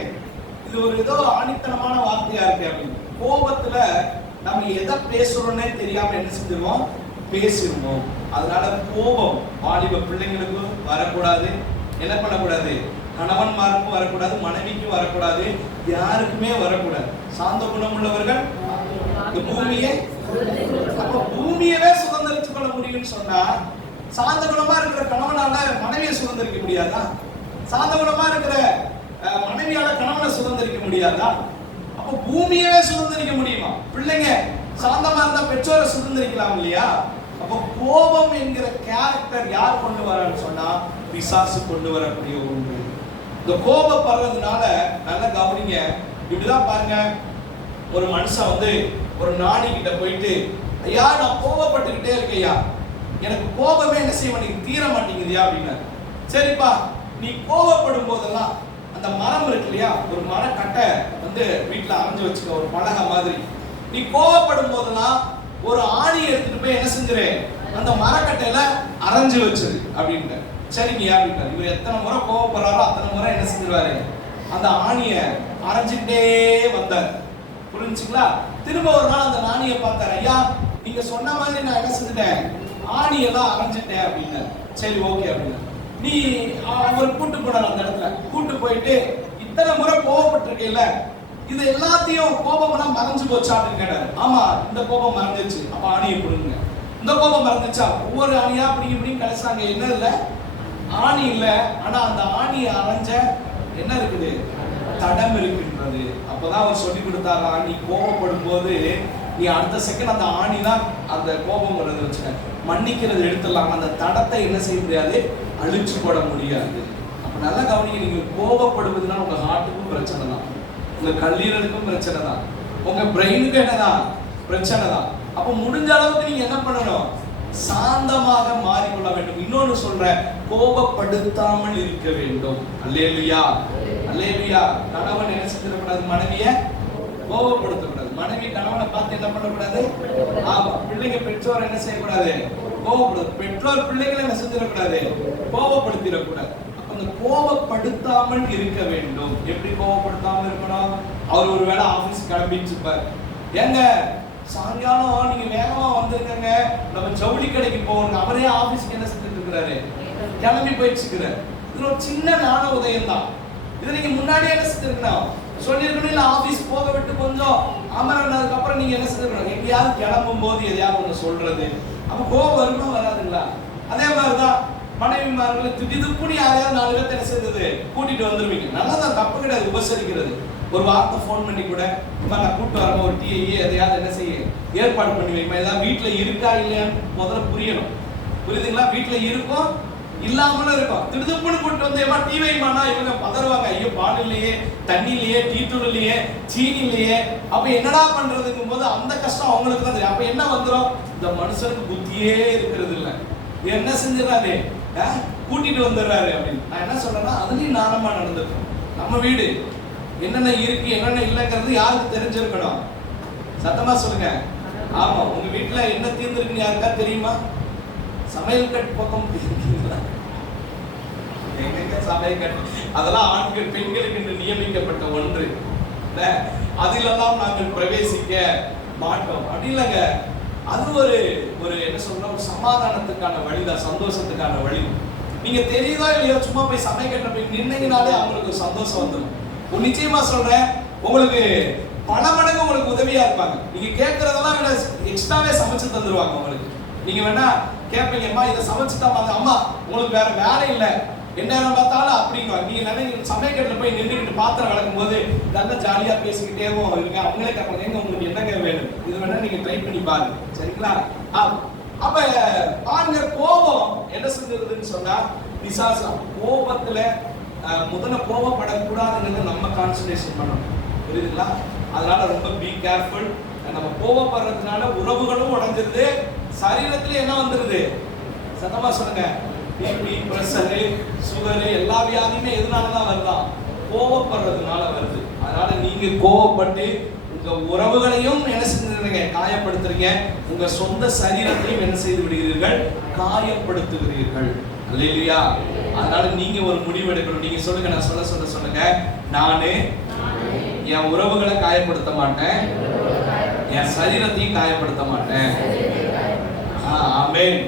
இது ஒரு ஏதோ ஆணித்தனமான வார்த்தையா இருக்கு அப்படின்னு. கோபத்துல நம்ம எதை பேசுறோம்னே தெரியாம என்ன செஞ்சிருவோம், பேசிடுவோம். அதனால கோபம் வாலிப பிள்ளைங்களுக்கு வரக்கூடாது. என்ன பண்ணக்கூடாது, கணவன்மாருக்கும் வரக்கூடாது, மனைவிக்கும் வரக்கூடாது, யாருக்குமே வரக்கூடாது. சாந்த குணம் உள்ளவர்கள் இந்த பூமியை, அப்ப பூமியவே சுதந்திரித்துக் கொள்ள முடியும்னு சொன்னா, சாந்த குணமா இருக்கிற கணவனால மனைவியை சுதந்திரிக்க முடியாதா? சாந்த குணமா இருக்கிற மனைவியால கணவனை சுதந்திரிக்க முடியாதா? அப்ப பூமியவே சுதந்திரிக்க முடியுமா? பிள்ளைங்க சாந்தமா இருந்தா பெற்றோரை சுதந்திரிக்கலாம் இல்லையா? அப்ப கோபம் என்கிற கேரக்டர் யார் கொண்டு வரான்னு சொன்னா, பிசாசு கொண்டு வரக்கூடிய ஒன்று. இந்த கோபப்படுறதுனால நல்லா கவனிங்க. இப்படிதான் பாருங்க, ஒரு மனுஷன் ஒரு நாடி கிட்ட போயிட்டு, ஐயா நான் கோபப்பட்டுக்கிட்டே இருக்கேயா, எனக்கு கோபமே என்ன செய்ய மாட்டேங்குது, தீர மாட்டேங்குதியா அப்படின்னா. சரிப்பா, நீ கோபப்படும் போதெல்லாம் அந்த மரம் இருக்கு இல்லையா, ஒரு மரக்கட்டை வீட்டுல அரைஞ்சு வச்சுக்க, ஒரு பலகை மாதிரி. நீ கோபப்படும் போதெல்லாம் ஒரு ஆணியை எடுத்துட்டு போய் என்ன செஞ்சிரு, அந்த மரக்கட்டையில அரைஞ்சு வச்சிரு அப்படின்ட்டு. சரிங்கயா அப்படின்ட்டார். இவர் எத்தனை முறை கோபப்படுறாரோ அத்தனை முறை என்ன செஞ்சிருவாரு, அந்த ஆணியை அரைஞ்சுட்டே வந்தார். புரிஞ்சுங்களா? திரும்ப ஒரு நாள் அந்த ஆணியை பார்த்தாரு. ஐயா நீங்க சொன்ன மாதிரி நான் என்ன செஞ்சுட்டேன், ஆணியெல்லாம் அரைஞ்சிட்டேன் அப்படின்னு. சரி ஓகே அப்படின்னு நீ அவர் கூட்டு போனார். அந்த இடத்துல கூட்டு போயிட்டு, இத்தனை முறை கோபப்பட்டிருக்கேல்ல, இது எல்லாத்தையும் கோபம்லாம் மறைஞ்சு போச்சா அப்படின்னு கேட்டாரு. ஆமா, இந்த கோபம் மறைஞ்சிச்சு. அப்ப ஆணியை கொடுங்க. இந்த கோபம் மறைஞ்சிச்சா? ஒவ்வொரு ஆணியா அப்படி கடைசாங்க. என்ன இல்ல, ஆணி இல்ல, ஆனா அந்த ஆணியை அரைஞ்ச என்ன இருக்குது, தடம் இருக்கின்றது. அப்பதான் அவர் சொல்லி கொடுத்தாரா, நீ கோபப்படும் போது நீ அடுத்த செகண்ட் அந்த ஆணி தான் அந்த கோபம் வருது வச்சுக்க, மன்னிக்கிறது எடுத்துடலாம், அந்த தடத்தை என்ன செய்ய முடியாது, அழிச்சு போட முடியாது. அப்ப நல்லா கவனிங்க, நீங்க கோபப்படுவதுன்னா உங்க ஹார்ட்டுக்கும் பிரச்சனை தான், உங்க கல்லீரலுக்கும் பிரச்சனை தான், உங்க பிரெயினுக்கு என்னதான் பிரச்சனை தான். அப்ப முடிஞ்ச அளவுக்கு நீங்க என்ன பண்ணணும், சாந்தமாக மாறிக்கொள்ள வேண்டும். இன்னொன்னு சொல்றேன், கோபப்படுத்தாமல் இருக்க வேண்டும். அல்லேலூயா, அல்லேலூயா. கணவன் என்ன செஞ்சிடக்கூடாது, மனைவியை கோபப்படுத்தக்கூடாது. மனைவி கணவனை பார்த்து என்ன பண்ணக்கூடாது, ஆமா. பிள்ளைங்க பெற்றோர் என்ன செய்யக்கூடாது, கோபப்படுது. பெற்றோர் பிள்ளைகளை என்ன செஞ்சிடக்கூடாது, கோபப்படுத்திடக்கூடாது. அந்த கோபப்படுத்தாமல் இருக்க வேண்டும். எப்படி கோபப்படுத்தாமல் இருக்கணும், அவர் ஒருவேளை ஆபீஸ் கிளம்பிட்டு இருப்பார். ஏங்க சாயங்காலம் நீங்க வேகமா வந்துருங்க, நம்ம ஜவுளி கடைக்கு போகணும். அவரே ஆபீஸ்க்கு என்ன செஞ்சுட்டு இருக்கிறாரு, கிளம்பி போயிட்டு இருக்கிறாரு. இது ஒரு சின்ன ஞான உதயம் தான். இது நீங்க முன்னாடியே என்ன செஞ்சிருக்கணும், சொல்லிருக்கணும். இல்ல ஆபீஸ் போக விட்டு கொஞ்சம் அமர்ந்ததுக்கு அப்புறம் நீங்க என்ன செஞ்சிருக்கணும், எங்கேயாவது கிளம்பும் போது எதையாவது ஒண்ணு சொல்றது. அப்ப கோபம் வருமா வராதுங்களா? அதே மாதிரிதான் மனைவிமார்களை திடீர்னு யாரையாவது 4 பேர் என்ன செய்தது கூட்டிட்டு வந்துருவீங்க. நல்லதான், தப்பு கிடையாது உபசரிக்கிறது. ஒரு வார்த்தை ஃபோன் பண்ணி கூட, நான் கூப்பிட்டு வரேன், ஒரு டீ எதையாவது என்ன செய்ய ஏற்பாடு பண்ணி வைப்பேன். ஏதாவது வீட்டுல இருக்கா இல்லையான்னு முதல்ல புரியணும். புரியுதுங்களா? வீட்டுல இருக்கும் இல்லாமலும் இருக்கும். திடுதுப்புன்னு கூப்பிட்டு வந்து ஏமா டீ வைமானா இவங்க பதறுவாங்க. ஐயோ பால் இல்லையே, தண்ணி இல்லையே, டீ தூள் இல்லையே, சீனி இல்லையே, அப்ப என்னடா பண்றதுங்கும் போது அந்த கஷ்டம் அவங்களுக்கு தான் தெரியும். அப்ப என்ன வந்துடும், இந்த மனுஷனுக்கு புத்தியே இருக்கிறது இல்லை, என்ன செஞ்சிடறாரு, கூட்டிட்டு வந்துடுறாரு அப்படின்னு. நான் என்ன சொல்றேன்னா, அதுலயும் நாணமா நடந்திருக்கும். நம்ம வீடு என்னென்ன இருக்கு என்னென்ன இல்லைங்கிறது யாருக்கு தெரிஞ்சிருக்கணும், சத்தமா சொல்லுங்க. ஆமா, உங்க வீட்டுல என்ன தீர்ந்துருக்குன்னு யாருக்கா தெரியுமா? சமையல் கட்டு பக்கம் இருக்கீங்களா? எங்க சமையல் கட்டு, அதெல்லாம் ஆண்கள் பெண்களுக்கு என்று நியமிக்கப்பட்ட ஒன்று. அதிலெல்லாம் நாங்கள் பிரவேசிக்க மாட்டோம். அப்படி இல்லைங்க, அது ஒரு என்ன சொல்றோம், ஒரு சமாதானத்துக்கான வழிதான், சந்தோஷத்துக்கான வழி. நீங்க தெரியுதோ இல்லையோ, சும்மா போய் சமையல் போய் நின்னீங்கனாலே அவங்களுக்கு ஒரு சந்தோஷம் வந்துடும். நிச்சயமா சொல்றேன், உங்களுக்கு பல மடங்கு உங்களுக்கு உதவியா இருப்பாங்க. நீங்க கேட்கறதெல்லாம் விட எக்ஸ்ட்ராவே சமைச்சு தந்துருவாங்க உங்களுக்கு. நீங்க வேணா கேட்பீங்க, அம்மா இதை சமைச்சுட்டாமா, அம்மா உங்களுக்கு வேற வேலை இல்லை, என்ன பார்த்தாலும் அப்படிங்க. நீங்க நினைக்க சமையல்ல போய் நின்றுக்கிட்டு பாத்திரம் விளக்கும் போது நல்லா ஜாலியா பேசிக்கிட்டேவும் இருங்க. அவங்களே கேட்பாங்க, எங்க உங்களுக்கு என்னங்க வேணும், இது வேணா நீங்க ட்ரை பண்ணி பாருங்க, சரிங்களா? அப்ப பாருங்க, கோபம் என்ன செஞ்சிருதுன்னு சொன்னா பிசாசம். கோபத்துல முதல்ல கோபப்படக்கூடாதுன்னு நம்ம கான்சன்ட்ரேஷன் பண்ணணும், புரியுதுங்களா? அதனால ரொம்ப பி கேர்ஃபுல். நம்ம கோபப்படுறதுனால உறவுகளும் உடைஞ்சிருது, சரீரத்துல என்ன வந்துருது, சத்தமா சொல்லுங்க, பிபி, பிரஷரு, சுகரு, எல்லா வியாதியுமே எதனாலதான் வருதா? கோபப்படுறதுனால வருது. அதனால நீங்க கோபப்பட்டு உங்க உறவுகளையும் என்ன செஞ்சுறீங்க, காயப்படுத்துறீங்க. உங்க சொந்த சரீரத்தையும் என்ன செய்து விடுகிறீர்கள், காயப்படுத்துகிறீர்கள். அல்லேலூயா. அதனால நீங்க ஒரு முடிவு எடுக்கணும். நீங்க சொல்லுங்க, நான் சொல்லுங்க, நானு என் உறவுகளை காயப்படுத்த மாட்டேன், என் சரீரத்தையும் காயப்படுத்த மாட்டேன். ஆமென்.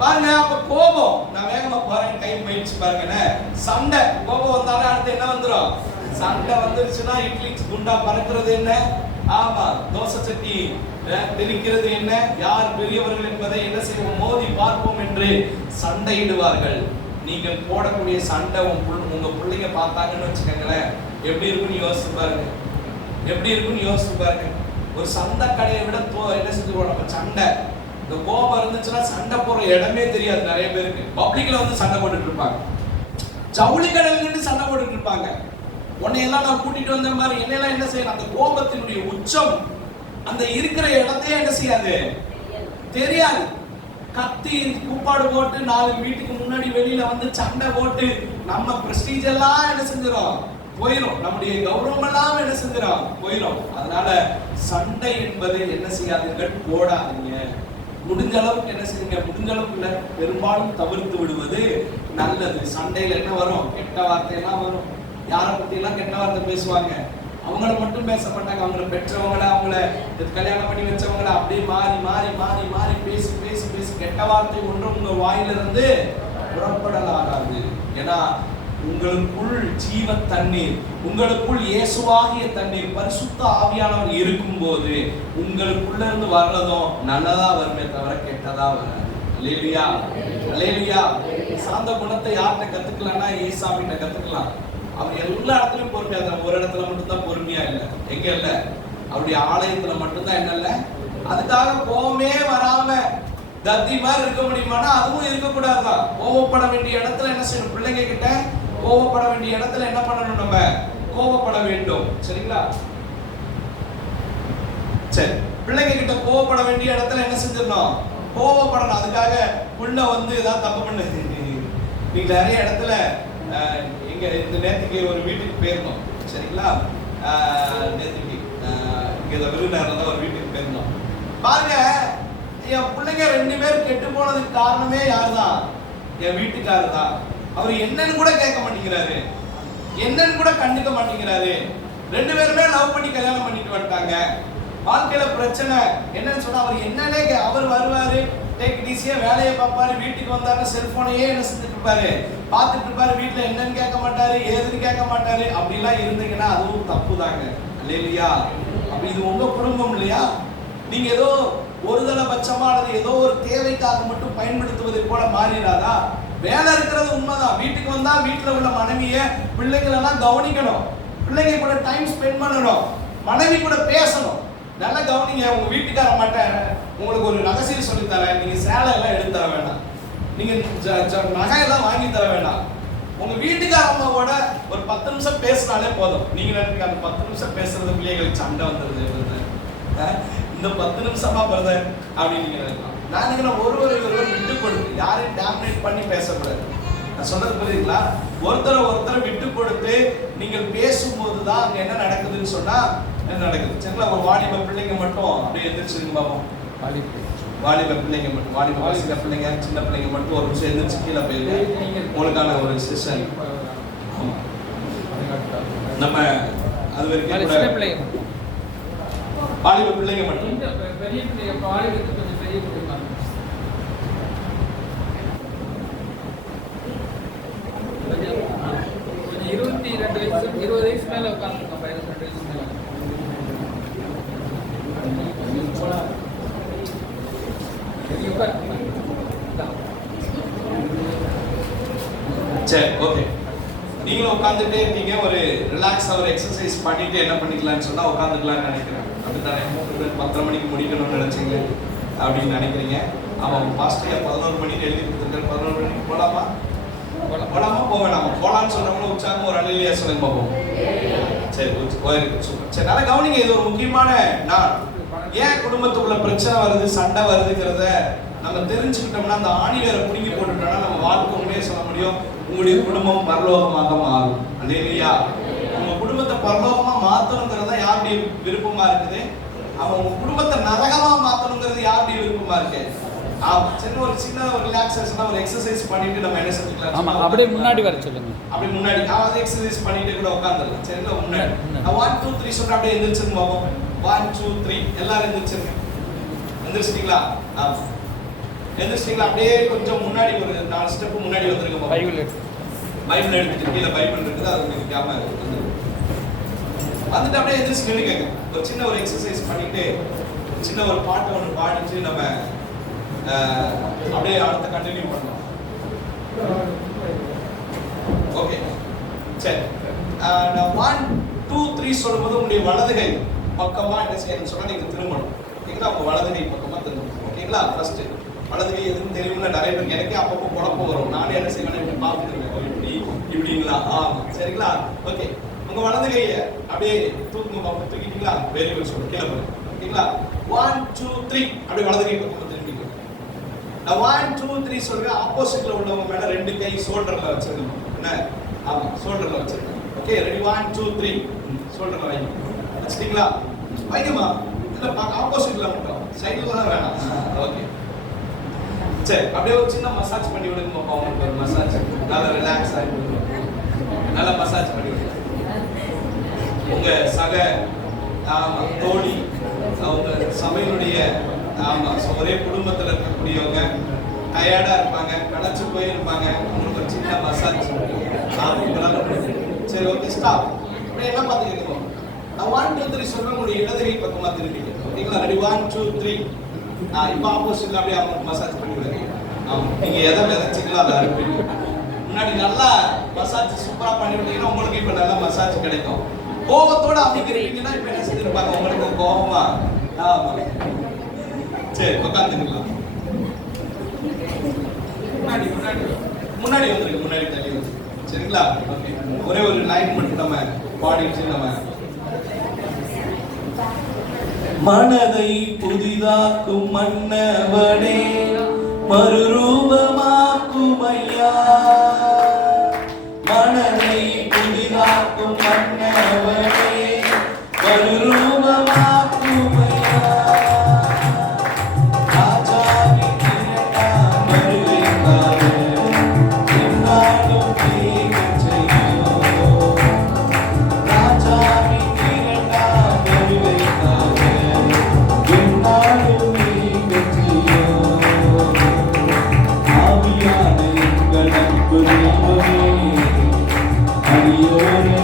பாருங்க, அப்ப கோபம், நான் வேகமா போறேன், கை முயற்சி பாருங்க. சண்டை, கோபம் வந்தாலே அடுத்து என்ன வந்துரும், சண்டை வந்துருச்சுன்னா இட்லி குண்டா பறக்கிறது என்ன, ஆமா, தோசை சட்டி தெரிக்கிறது என்ன, யார் பெரியவர்கள் என்பதை என்ன செய்வோம், மோதி பார்ப்போம் என்று சண்டையிடுவார்கள். நீங்கள் போடக்கூடிய சண்டை உங்க பிள்ளைங்க பார்த்தாங்கன்னு வச்சுக்கோங்களேன், எப்படி இருக்குன்னு யோசிச்சு பாருங்க, எப்படி இருக்குன்னு யோசிச்சு பாருங்க. ஒரு சண்டை கடையை விட என்ன செஞ்சுருவோம் நம்ம, சண்டை. இந்த கோபம் இருந்துச்சுன்னா சண்டை போற இடமே தெரியாது நிறைய பேருக்கு. பப்ளிக்ல வந்து சண்டை போட்டுட்டு இருப்பாங்க, ஜவுளி கடையில சண்டை போட்டுட்டு இருப்பாங்க. உன்னையெல்லாம் நான் கூட்டிட்டு வந்த மாதிரி என்னெல்லாம் என்ன செய்யணும், அந்த கோபத்தினுடைய உச்சம் அந்த இருக்கிற இடத்தையே என்ன செய்யாது, தெரியாது. கத்தி கூப்பாடு போட்டு 4 வீட்டுக்கு முன்னாடி வெளியில வந்து சண்டை போட்டு நம்ம பிரஸ்டீஜ் எல்லாம் என்ன செஞ்சிடும், போயிடும். நம்முடைய கௌரவம் எல்லாம் என்ன செஞ்சிடும், போயிடும். அதனால சண்டை என்பது என்ன செய்யாதீர்கள், போடாதீங்க. முடிஞ்ச அளவுக்கு என்ன செய்யுங்க, முடிஞ்ச அளவுக்கு பெரும்பாலும் தவிர்த்து விடுவது நல்லது. சண்டையில என்ன வரும், கெட்ட வார்த்தையெல்லாம் வரும். யாரை பத்தி எல்லாம் கெட்ட வார்த்தை பேசுவாங்க, அவங்கள மட்டும் பேச மாட்டாங்க, அவங்கள பெற்றவங்கள, அவங்கள கல்யாணம் பண்ணி வச்சவங்கள அப்படியே மாறி மாறி மாறி மாறி பேசி பேசி பேசி கெட்ட வார்த்தை ஒன்றும் உங்க வாயிலிருந்து புறப்படலாகாது. ஏன்னா உங்களுக்குள் ஜீவ தண்ணீர், உங்களுக்குள் இயேசுவாகிய தண்ணீர், பரிசுத்த ஆவியானவர் இருக்கும் போது உங்களுக்குள்ள இருந்து வர்றதும் நல்லதா வருமே தவிர கெட்டதா வராது. அல்லேலூயா, அல்லேலூயா. சாந்த குணத்தை யார்கிட்ட கத்துக்கலாம்னா ஏசாமிட்ட கத்துக்கலாம். அவர் எல்லா இடத்துலயும் பொறுமையா தான், ஒரு இடத்துல மட்டும்தான் பொறுமையா இல்லை, எங்க இல்ல, அவருடைய ஆலயத்துல மட்டும்தான் என்ன இல்ல. அதுக்காக கோபமே வராம தத்தி மாதிரி இருக்க முடியுமானா அதுவும் இருக்கக்கூடாதுதான். கோபப்பட வேண்டிய இடத்துல என்ன செய்யணும், பிள்ளைங்க கிட்ட கோபப்பட வேண்டிய இடத்துல என்ன பண்ணணும், நம்ம கோபப்பட வேண்டும், சரிங்களா? சரி, பிள்ளைங்க கிட்ட கோபப்பட வேண்டிய இடத்துல என்ன செஞ்சிடணும், கோபப்படணும். அதுக்காக புள்ள வந்து ஏதாவது தப்பு பண்ணுது. நீங்க நிறைய இடத்துல இங்க இந்த நேற்றுக்கு ஒரு வீட்டுக்கு போயிருந்தோம், சரிங்களா? நேற்றுக்கு இங்க விருதுநகர்ல தான் ஒரு வீட்டுக்கு போயிருந்தோம். பாருங்க, என் பிள்ளைங்க 2 பேர் கெட்டு போனதுக்கு காரணமே யாருதான், என் வீட்டுக்காரர் தான். அவர் என்னன்னு கூட கேட்க மாட்டேங்கிறாரு, என்னன்னு கூட கண்டுக்க மாட்டேங்கிறாரு. 2 பேருமே லவ் பண்ணி கல்யாணம் பண்ணிட்டு வந்துட்டாங்க. வாழ்க்கையில பிரச்சனை என்னன்னு சொன்னா அவர் என்னன்னே, அவர் வருவாரு, டேக் ஈஸியா வேலையை பார்ப்பாரு, வீட்டுக்கு வந்தாருன்னா செல்போனையே என்ன செஞ்சுட்டு இருப்பாரு, பார்த்துட்டு இருப்பாரு, வீட்டுல என்னன்னு கேட்க மாட்டாரு, ஏதுன்னு கேட்க மாட்டாரு. அப்படிலாம் இருந்தீங்கன்னா அதுவும் தப்பு தாங்க, இல்லையா? அப்ப இது உங்க குடும்பம் இல்லையா? நீங்க ஏதோ ஒரு தலபட்சமா அல்லது ஏதோ ஒரு தேவைக்காக மட்டும் பயன்படுத்துவதை போல மாறிடாதா? வேலை இருக்கிறது உண்மைதான், வீட்டுக்கு வந்தா வீட்டுல உள்ள மனைவிய பிள்ளைகள் எல்லாம் கவனிக்கணும், பிள்ளைங்க கூட டைம் ஸ்பெண்ட் பண்ணணும், மனைவி கூட பேசணும். நல்லா கவனிங்க, உங்க வீட்டுக்கார மாட்டேன் உங்களுக்கு ஒரு ரகசியம் சொல்லி தரேன். நீங்க சேலை எல்லாம் எடுத்து தர வேண்டாம், நீங்க நகையெல்லாம் வாங்கி தர வேண்டாம். உங்க வீட்டுக்கார அம்மாவோட ஒரு 10 நிமிஷம் பேசினாலே போதும். நீங்க நினைக்கிறீங்க அந்த 10 நிமிஷம் பேசுறது பிள்ளைகளுக்கு சண்டை வந்துருது, இந்த 10 நிமிஷமா பிரதர் அப்படின்னு நீங்க நினைக்கலாம். நான் நினைக்கிறேன் ஒருவர் விட்டு கொடுத்து யாரையும் டாமினேட் பண்ணி பேசக்கூடாது. நான் சொன்னது புரியுதுங்களா? ஒருத்தரை விட்டு கொடுத்து நீங்கள் பேசும்போது தான் அங்க என்ன நடக்குதுன்னு சொன்னா என்ன நடக்குது, சரிங்களா? ஒரு வாலிப பிள்ளைங்க மட்டும் அப்படியே எந்திரிச்சிருங்க பாப்போம். வாலிப பிள்ளைங்க மட்டும், வாலிப பிள்ளைங்க, சின்ன பிள்ளைங்க மட்டும் ஒரு நிமிஷம் எந்திரிச்சு கீழே போயிருங்க. உங்களுக்கான ஒரு செஷன். நம்ம அது வரைக்கும் வாலிப பிள்ளைங்க மட்டும், பெரிய பிள்ளைங்க வாலிபத்துக்கு கொஞ்சம் பெரிய பிள்ளைங்க 22 வயசு 20 வயசு மேல உட்காந்துருக்கோம். 22 வயசு மேல சரி, ஓகே. நீங்களும் உட்காந்துட்டே இருக்கீங்க, ஒரு ரிலாக்ஸ் ஒரு எக்ஸசைஸ் பண்ணிட்டு என்ன பண்ணிக்கலாம்னு சொன்னா உட்காந்துக்கலாம்னு நினைக்கிறேன். அப்படித்தானே? 10:30 மணிக்கு முடிக்கணும்னு நினைச்சீங்க அப்படின்னு நினைக்கிறீங்க. ஆமாம், பாஸ்டர் 11 மணிக்கு எழுதி கொடுத்துருக்காரு. 11 மணிக்கு போலாமா போக வேணாமா? போலான்னு சொல்றவங்களும் உற்சாகமா ஒரு அலையிலேயே சொல்லுங்க பார்ப்போம். சரி, போயிருக்கு, சூப்பர். சரி, நல்லா கவனிங்க, இது ஒரு முக்கியமான நாள். ஏன் குடும்பத்துக்குள்ள பிரச்சனை வருது, சண்டை வருதுங்கிறத நம்ம தெரிஞ்சுக்கிட்டோம்னா, அந்த ஆணி வேற பிடிங்கி போட்டுட்டோம்னா நம்ம வாழ்க்கை உண்மையே சொல்ல முடியும், உங்களுடைய குடும்பம் பரலோகமாக மாறும். அல்லேலூயா. உங்க குடும்பத்தை பரலோகமா மாத்தணுங்கிறது தான் யாருடைய விருப்பமா இருக்குது? அவன் உங்க குடும்பத்தை நரகமா மாத்தணுங்கிறது யாருடைய விருப்பமா இருக்கு? சரி, ஒரு சின்ன ஒரு ரிலாக்ஸேஷனா ஒரு எக்ஸசைஸ் பண்ணிட்டு நம்ம என்ன செஞ்சுக்கலாம்? ஆமா, அப்படியே முன்னாடி வர சொல்லுங்க. அப்படியே முன்னாடி அது எக்ஸசைஸ் பண்ணிட்டு கூட உட்கார்ந்துடலாம். சரிங்களா? முன்னாடி 1 2 3 சொல்ற அப்படியே எந்திரிச்சிருங்க பாப்போம். 1 2 3 எல்லாரும் எந்திரிச்சிருங்க. எந்திரிச்சிட்டீங்களா? எந்திரிச்சிட்டீங்களா? அப்படியே கொஞ்சம் முன்னாடி ஒரு 4 ஸ்டெப் முன்னாடி வந்துருங்க பாப்போம். பைபிள் எடுத்துட்டு கீழே பைபிள் இருக்குது, அது நிக்காம வந்துட்டு அப்படியே எந்திரிச்சு நின்னுக்கங்க. ஒரு சின்ன ஒரு எக்ஸசைஸ் பண்ணிட்டு சின்ன ஒரு பாட்டு ஒன்று பாடிட்டு நம்ம அப்படியே அடுத்து கண்டினியூ பண்ணலாம். ஓகே, சரி. நான் 1 2 3 சொல்லும்போது உங்களுடைய வலதுகை பக்கமா என்ன செய்யணும்னு சொன்னா நீங்க திரும்பணும். ஓகேங்களா? உங்க வலதுகை பக்கமா திரும்பணும். ஓகேங்களா? ஃபர்ஸ்ட் வலதுகை எதுன்னு தெரியும்ல, நிறைய பேருக்கு எனக்கே அப்பப்போ குழப்பம் வரும். நானே என்ன செய்வேன், இப்படி பார்த்துருக்கேன், இப்படி இப்படிங்களா? ஆமா, சரிங்களா? ஓகே, உங்க வலதுகையை அப்படியே தூக்குங்க பாப்போம். தூக்கிட்டீங்களா? Very good. சொல்லுங்க, கீழே போய். ஓகேங்களா? 1 2 3 அப்படியே வலதுகை பக்கம் திரும்பிங்க. நான் 1 2 3 சொல்றேன். ஆப்போசிட்ல உள்ளவங்க மேல 2 கை ஷோல்டர்ல வச்சிருக்கணும். என்ன? ஆமா, ஷோல்டர்ல வச்சிருக்கணும். Okay, ready? 1 2 3 ஷோல்டர்ல வைங்க. வச்சிட்டீங்களா? வைங்கம்மா. இல்ல ஆப்போசிட்ல மட்டும், சைடுல தான் வேணாம். ஓகே, சரி. அப்படியே ஒரு சின்ன மசாஜ் பண்ணி விடுங்க பாப்பா. உங்களுக்கு ஒரு மசாஜ் நல்லா ரிலாக்ஸ் ஆகி நல்லா மசாஜ் பண்ணி விடுங்க. உங்க சக தோழி, அவங்க சபையினுடைய ஒரே குடும்பத்தில் இருக்கக்கூடியவங்க டயர்டா இருப்பாங்க, களைச்சு போயிருப்பாங்க, அவங்களுக்கு ஒரு சின்ன மசாஜ். சரி, ஓகே, ஸ்டாப். அப்படியே என்ன பார்த்துக்கிறோம்? நான் 1 2 3 சொல்றேன், உங்களுடைய இடதுகை பக்கமா திரும்பிங்க. ஓகேங்களா? ரெடி? 1 2 3. இப்போ ஆப்போசிட்ல அப்படியே அவங்களுக்கு மசாஜ் பண்ணி விடுங்க. நீங்க எதை விதைச்சிங்களோ அதை அனுப்பிடுங்க. முன்னாடி நல்லா மசாஜ் சூப்பரா பண்ணி விட்டீங்கன்னா உங்களுக்கு இப்ப நல்ல மசாஜ் கிடைக்கும். கோபத்தோட அமைக்கிறீங்கன்னா இப்ப என்ன செஞ்சிருப்பாங்க, உங்களுக்கு கோபமா. சரி, உட்காந்துக்கலாம். முன்னாடி முன்னாடி முன்னாடி வந்துருக்கு, முன்னாடி தள்ளி வந்து. சரிங்களா? ஓகே, ஒரே ஒரு லைன் மட்டும் நம்ம பாடிட்டு நம்ம மனதை புதிதாக்கும் மன்னவனே, மறுரூபமாக்கும் ஐயா. மனதை புதிதாக்கும் மன்னவனே, மறுரூபமாக்கும் ஐயா. ராஜாவின் இரண்டாம் வருகைக்காக எந்நாளும் தீர்க்கச் செய்யும். ராஜாவின் இரண்டாம் வருகைக்காக எந்நாளும் தீர்க்கச் செய்யும். ஆவியான எங்கள் அன்பு தெய்வமே, அடியோரை